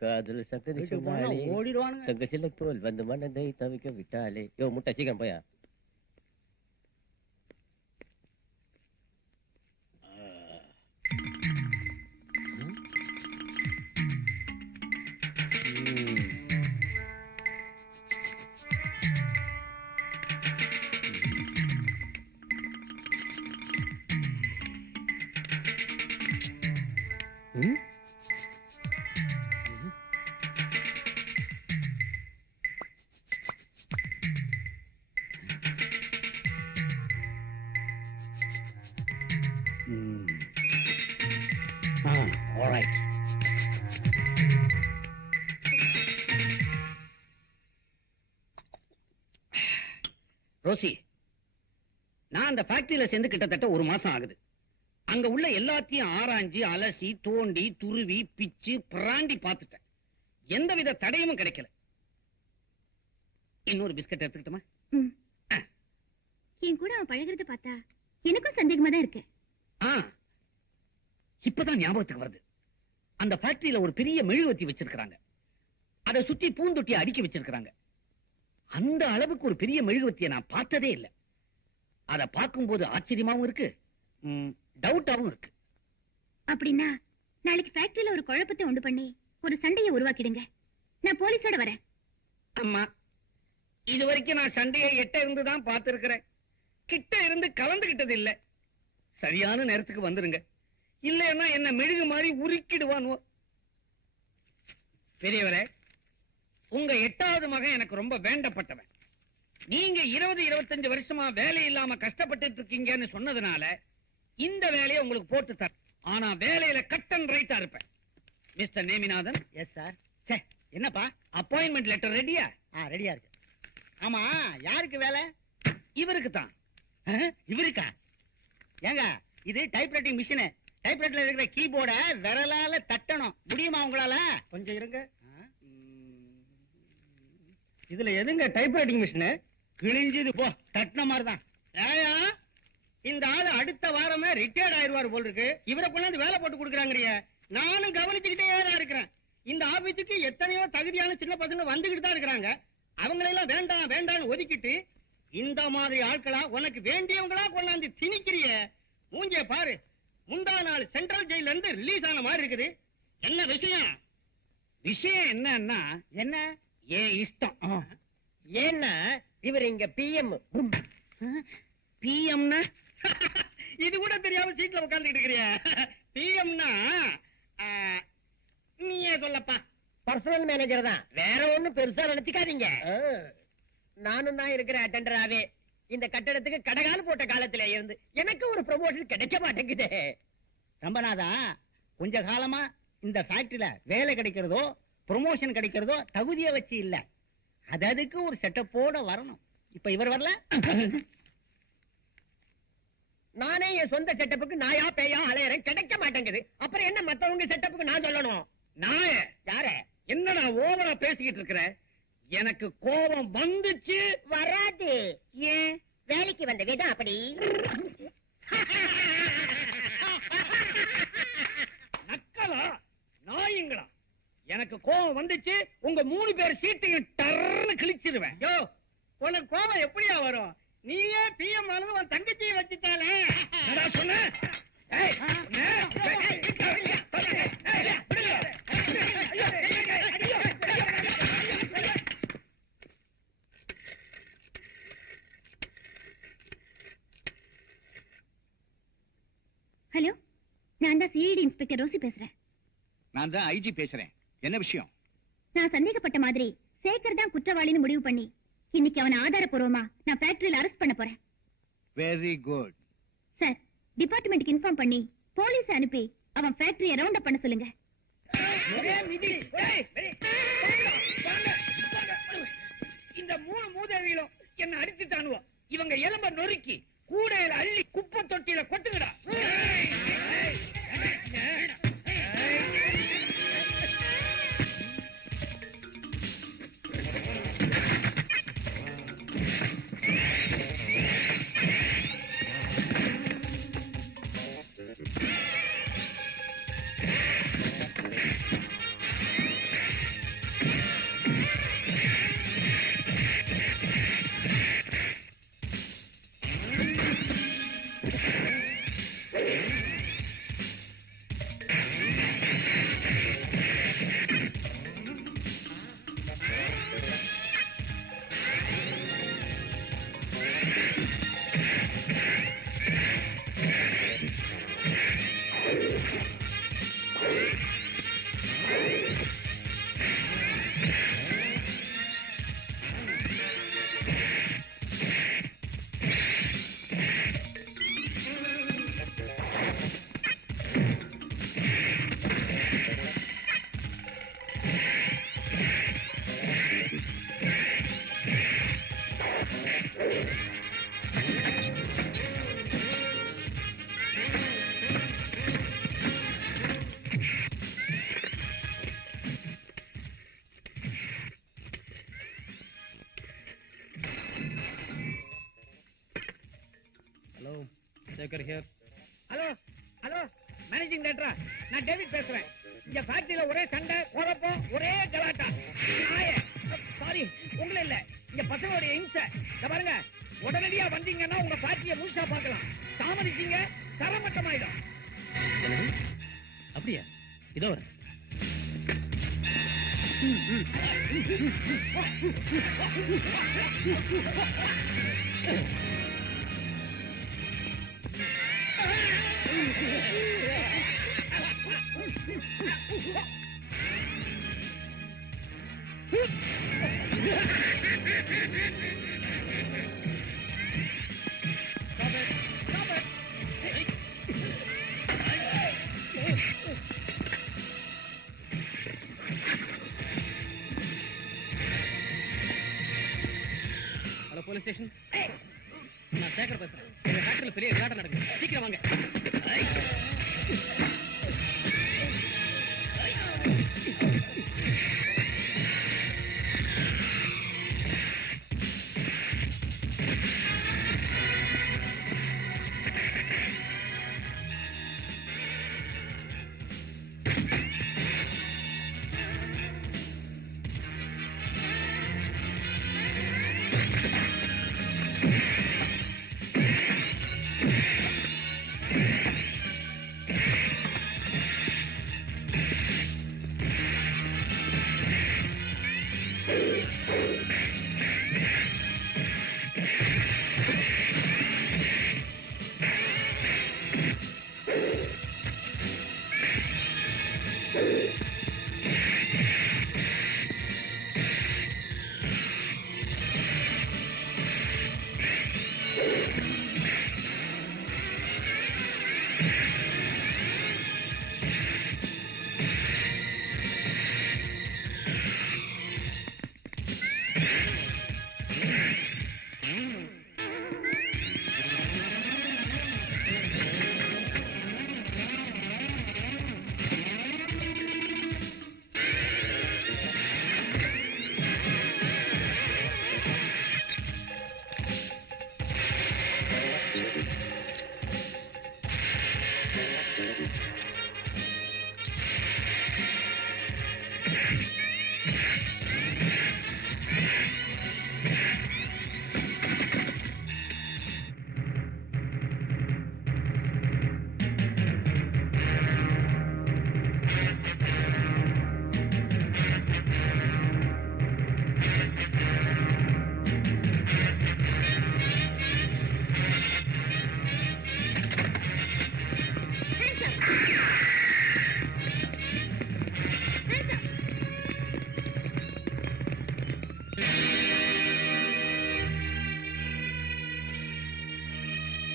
காதல் சங்கதி சொன்னாலே தங்க சில தோல் வந்து மனதை தவிக்க விட்டாலே. யோ முட்டை சீக்கிரம் போயா. ரோசி, நான் அந்த ஃபேக்டரியில சேர்ந்து கிட்டத்தட்ட 1 மாசம் ஆகுது. அங்க உள்ள எல்லாத்தையும் ஆராய்ஞ்சு அலசி தோண்டி துருவி பிச்சு பிராண்டி பார்த்துட்டேன். எந்தவித தடையும் கிடைக்கல. இன்னொரு பிஸ்கட் எடுத்துக்கிட்டுமா? என் கூட அவன் பழகிறத பார்த்தா எனக்கும் சந்தேகமா தான் இருக்கு. இப்பதான் ஞாபகத்துக்கு வருது. அந்த ஃபேக்டரியில ஒரு பெரிய மெழுகுவர்த்தி வச்சிருக்காங்க. அதை சுத்தி பூந்தொட்டியை அடுக்கி வச்சிருக்காங்க. அந்த அளவுக்கு ஒரு பெரிய மெழுகுவர்த்தியை நான் பார்த்ததே இல்லை. அதை பார்க்கும்போது ஆச்சரியமாவும் இருக்கு, டவுட்டாவும் இருக்கு. அப்படின்னா நாளைக்கு ஃபேக்டரியில ஒரு குழப்பத்தை உண்டு பண்ணி ஒரு சண்டையை உருவாக்கிடுங்க. நான் போலீஸோட வரேன். அம்மா, இது வரைக்கும் நான் சண்டையை எட்ட இருந்துதான் பார்த்திருக்கிறேன். கிட்ட இருந்து கலந்துகிட்டது இல்ல. சரியான நேரத்துக்கு வந்துருங்க, இல்லைன்னா என்ன மெழுகு மாதிரி உருக்கிடுவானோ. பெரியவரே, உங்க 8வது மகன் எனக்கு ரொம்ப வேண்டப்பட்டவன். நீங்க 20-25 வருஷமா வேலை இல்லாம கஷ்டப்பட்டு இருக்கீங்கன்னு சொன்னதுனால இந்த வேலையை உங்களுக்கு போட்டு தர. ஆனா வேலையில கட் அண்ட் ரைட்டா இருப்பேன். மிஸ்டர் நேமிநாதன். Yes sir. என்னப்பா, அப்பாயின்மெண்ட் லெட்டர் ரெடியா? ரெடியா இருக்கு. ஆமா, யாருக்கு வேலை? இவருக்கு தான். இவருக்கா? ஏங்க, இது டைப்ரைட்டிங் மிஷின். டைப்ரைட்டர்ல இருக்கிற கீபோர்ட விரலால தட்டணும். முடியுமா உங்களால? கொஞ்சம் இருங்க. இதுல எதுங்க டைப்ரைட்டிங் மிஷின்? கிழிஞ்சது போ, தட்டின மாதிரிதான். ஏயா, இந்த ஆளு அடுத்த வாரமே ரிட்டையர்ட் ஆயிடுவார் போல் இருக்கு. இவரை கொண்டாந்து வேலை போட்டு கொடுக்குறாங்க. நானும் கவனிச்சுக்கிட்டே தான் இருக்கிறேன். இந்த ஆபீஸுக்கு எத்தனையோ தகுதியான சின்ன பசங்க வந்துகிட்டு தான் இருக்கிறாங்க. அவங்களெல்லாம் வேண்டாம் வேண்டாம்னு ஒதுக்கிட்டு இந்த மாதிரி ஆட்களா உனக்கு வேண்டியவங்களா கொண்டாந்து திணிக்கிறிய. மூஞ்சிய பாரு, முந்தா நாள் சென்ட்ரல் ஜெயில இருந்து ரிலீஸ் ஆன மாதிரி இருக்குது. என்ன விஷயம்? விஷயம் என்னன்னா, என்ன ஏன் இஷ்டம். ஏன்னா இவர் இங்க பிஎம். பிஎம்னா இது கூட தெரியாம சீட்ல உட்கார்ந்துட்டு இருக்கிறிய. பிஎம்னா நீயே சொல்லப்பா. பர்சனல் மேனேஜர் தான், வேற ஒண்ணும் பெருசா நினைச்சுக்காதீங்க. நானும் தான் இருக்கிற அட்டெண்டராவே இந்த கட்டடத்துக்கு கடகால் போட்ட காலத்துல இருந்து எனக்கு ஒரு ப்ரமோஷன் கிடைக்க மாட்டேங்குது. ரம்பநாதா, கொஞ்ச காலமா இந்த ஃபேக்டரியில வேலை கிடைக்கிறதோ ப்ரமோஷன் கிடைக்கிறதோ தகுதியை வச்சு இல்ல, அதுக்கு ஒரு செட்டப்போட வரணும். இப்ப இவர் வரல, நானே என் சொந்த செட்டப்புக்கு நாயா பேயா அலையறேன், கிடைக்க மாட்டேங்குது. அப்புறம் என்ன மத்தவங்க செட்டப்புக்கு நான் சொல்லணும்? நாய யார என்னடா ஓவரா பேசிக்கிட்டு இருக்கிற? எனக்கு கோபம் வந்துச்சு. வராது. ஏன்? வேலைக்கு வந்த விதம் அப்படி. நக்கலா நாயுங்களா? எனக்கு கோபம் வந்துச்சு, உங்க 3 பேர் சீட்டையும் டர்னு கிழிச்சிருவேன். யோ, உனக்கு கோபம் எப்படியா வரும்? நீயே பிஎம் ஆனது உன் தங்கச்சியை வச்சுட்டாலே. சொன்ன ஹலோ, நான் தான் சிஐடி இன்ஸ்பெக்டர் ரோசி பேசுறேன். நான் தான் ஐஜி பேசுறேன். என்ன விஷயம்? நான் சந்தேகப்பட்ட மாதிரி சேகர் தான் குற்றவாளின்னு முடிவு பண்ணி இன்னைக்கு அவனை ஆதாரப்பூர்வமா நான் ஃபேக்டரியில அரெஸ்ட் பண்ண போறேன். வெரி குட் சார், டிபார்ட்மெண்ட்டுக்கு இன்ஃபார்ம் பண்ணி போலீஸ் அனுப்பி அவன் ஃபேக்டரியை ரவுண்ட் அப் பண்ண சொல்லுங்க. இந்த 3 மூதேவிகளும் என்ன அடிச்சுட்டானுவோ. இவங்க எலும்ப நொறுக்கி கூடையில அள்ளி குப்பை தொட்டியில கொட்டுங்கடா. Sekar here. Hello hello, managing டைரக்டரா, நான் டேவிட் பேசுறேன். இங்க ஃபேக்டரியில ஒரே சண்டை, குழப்பம், ஒரே கலாட்டா. சாரி, உங்களை இல்ல, இங்க பசங்களுடைய இம்சை. பாருங்க, உடனடியா வந்தீங்கன்னா உங்க ஃபேக்டரியை முழுசா பார்க்கலாம். தாமதிச்சீங்க தரமட்டமாயிடும். அப்படியா? இதோ வரேன். Hello, police station. நான் சேகர் பேசுறேன். எங்க ஃபேக்டரியில பெரிய கலாட்டம் நடக்குது. சீக்கிரம் வாங்க.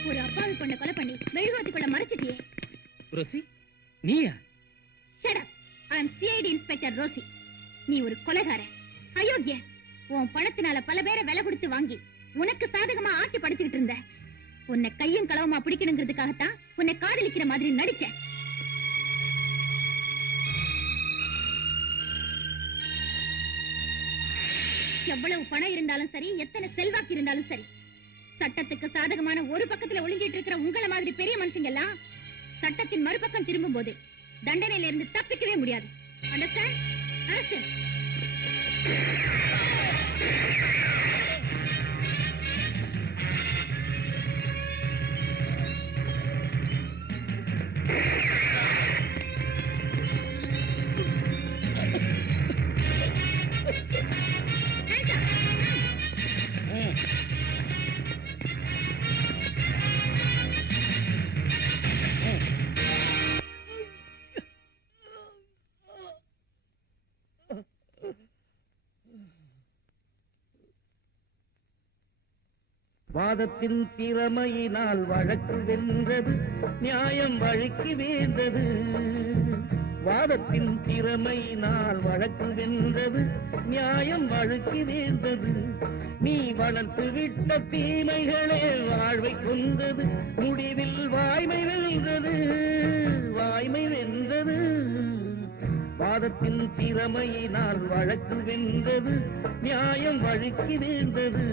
ஒரு அப்பாவி பொண்ணை கொலை பண்ணி மெழுகுவர்த்திக்குள்ள மறைச்சிட்டியே. ரோசி, நீயா? Shut up. I am CID inspector Rosie. நீ ஒரு கொலைகாரன், அயோக்கிய. உன் பணத்தினால பல பேரை விலை கொடுத்து வாங்கி உனக்கு சாதகமா ஆட்டி படுத்திட்டு இருந்த. உன்னை கையும் களவுமா பிடிக்கணுங்கிறதுக்காகத்தான் உன்னை காதலிக்கிற மாதிரி நடிச்ச. எவ்வளவு பணம் இருந்தாலும் சரி, எத்தனை செல்வாக்கு இருந்தாலும் சரி, சட்டத்துக்கு சாதகமான ஒரு பக்கத்துல ஒளிஞ்சிட்டு இருக்கிற உங்களை மாதிரி பெரிய மனுஷங்க எல்லாம் சட்டத்தின் மறுபக்கம் திரும்பும் போது தண்டனையில இருந்து தப்பிக்கவே முடியாது. அண்டர்ஸ்டாண்ட்? அரசு வாதத்தின் திறமையினால் வழக்கு வென்றது, நியாயம் வழக்கு வேந்தது. வாதத்தின் திறமையினால் வழக்கு வென்றது, நியாயம் வழக்கு வேந்தது. நீ வளர்த்து விட்ட தீமைகளே வாழ்வை கொண்டது, முடிவில் வாய்மை வென்றது, வாய்மை வென்றது. வாதத்தின் திறமையினால் வழக்கு வென்றது, நியாயம் வழக்கு வேந்தது.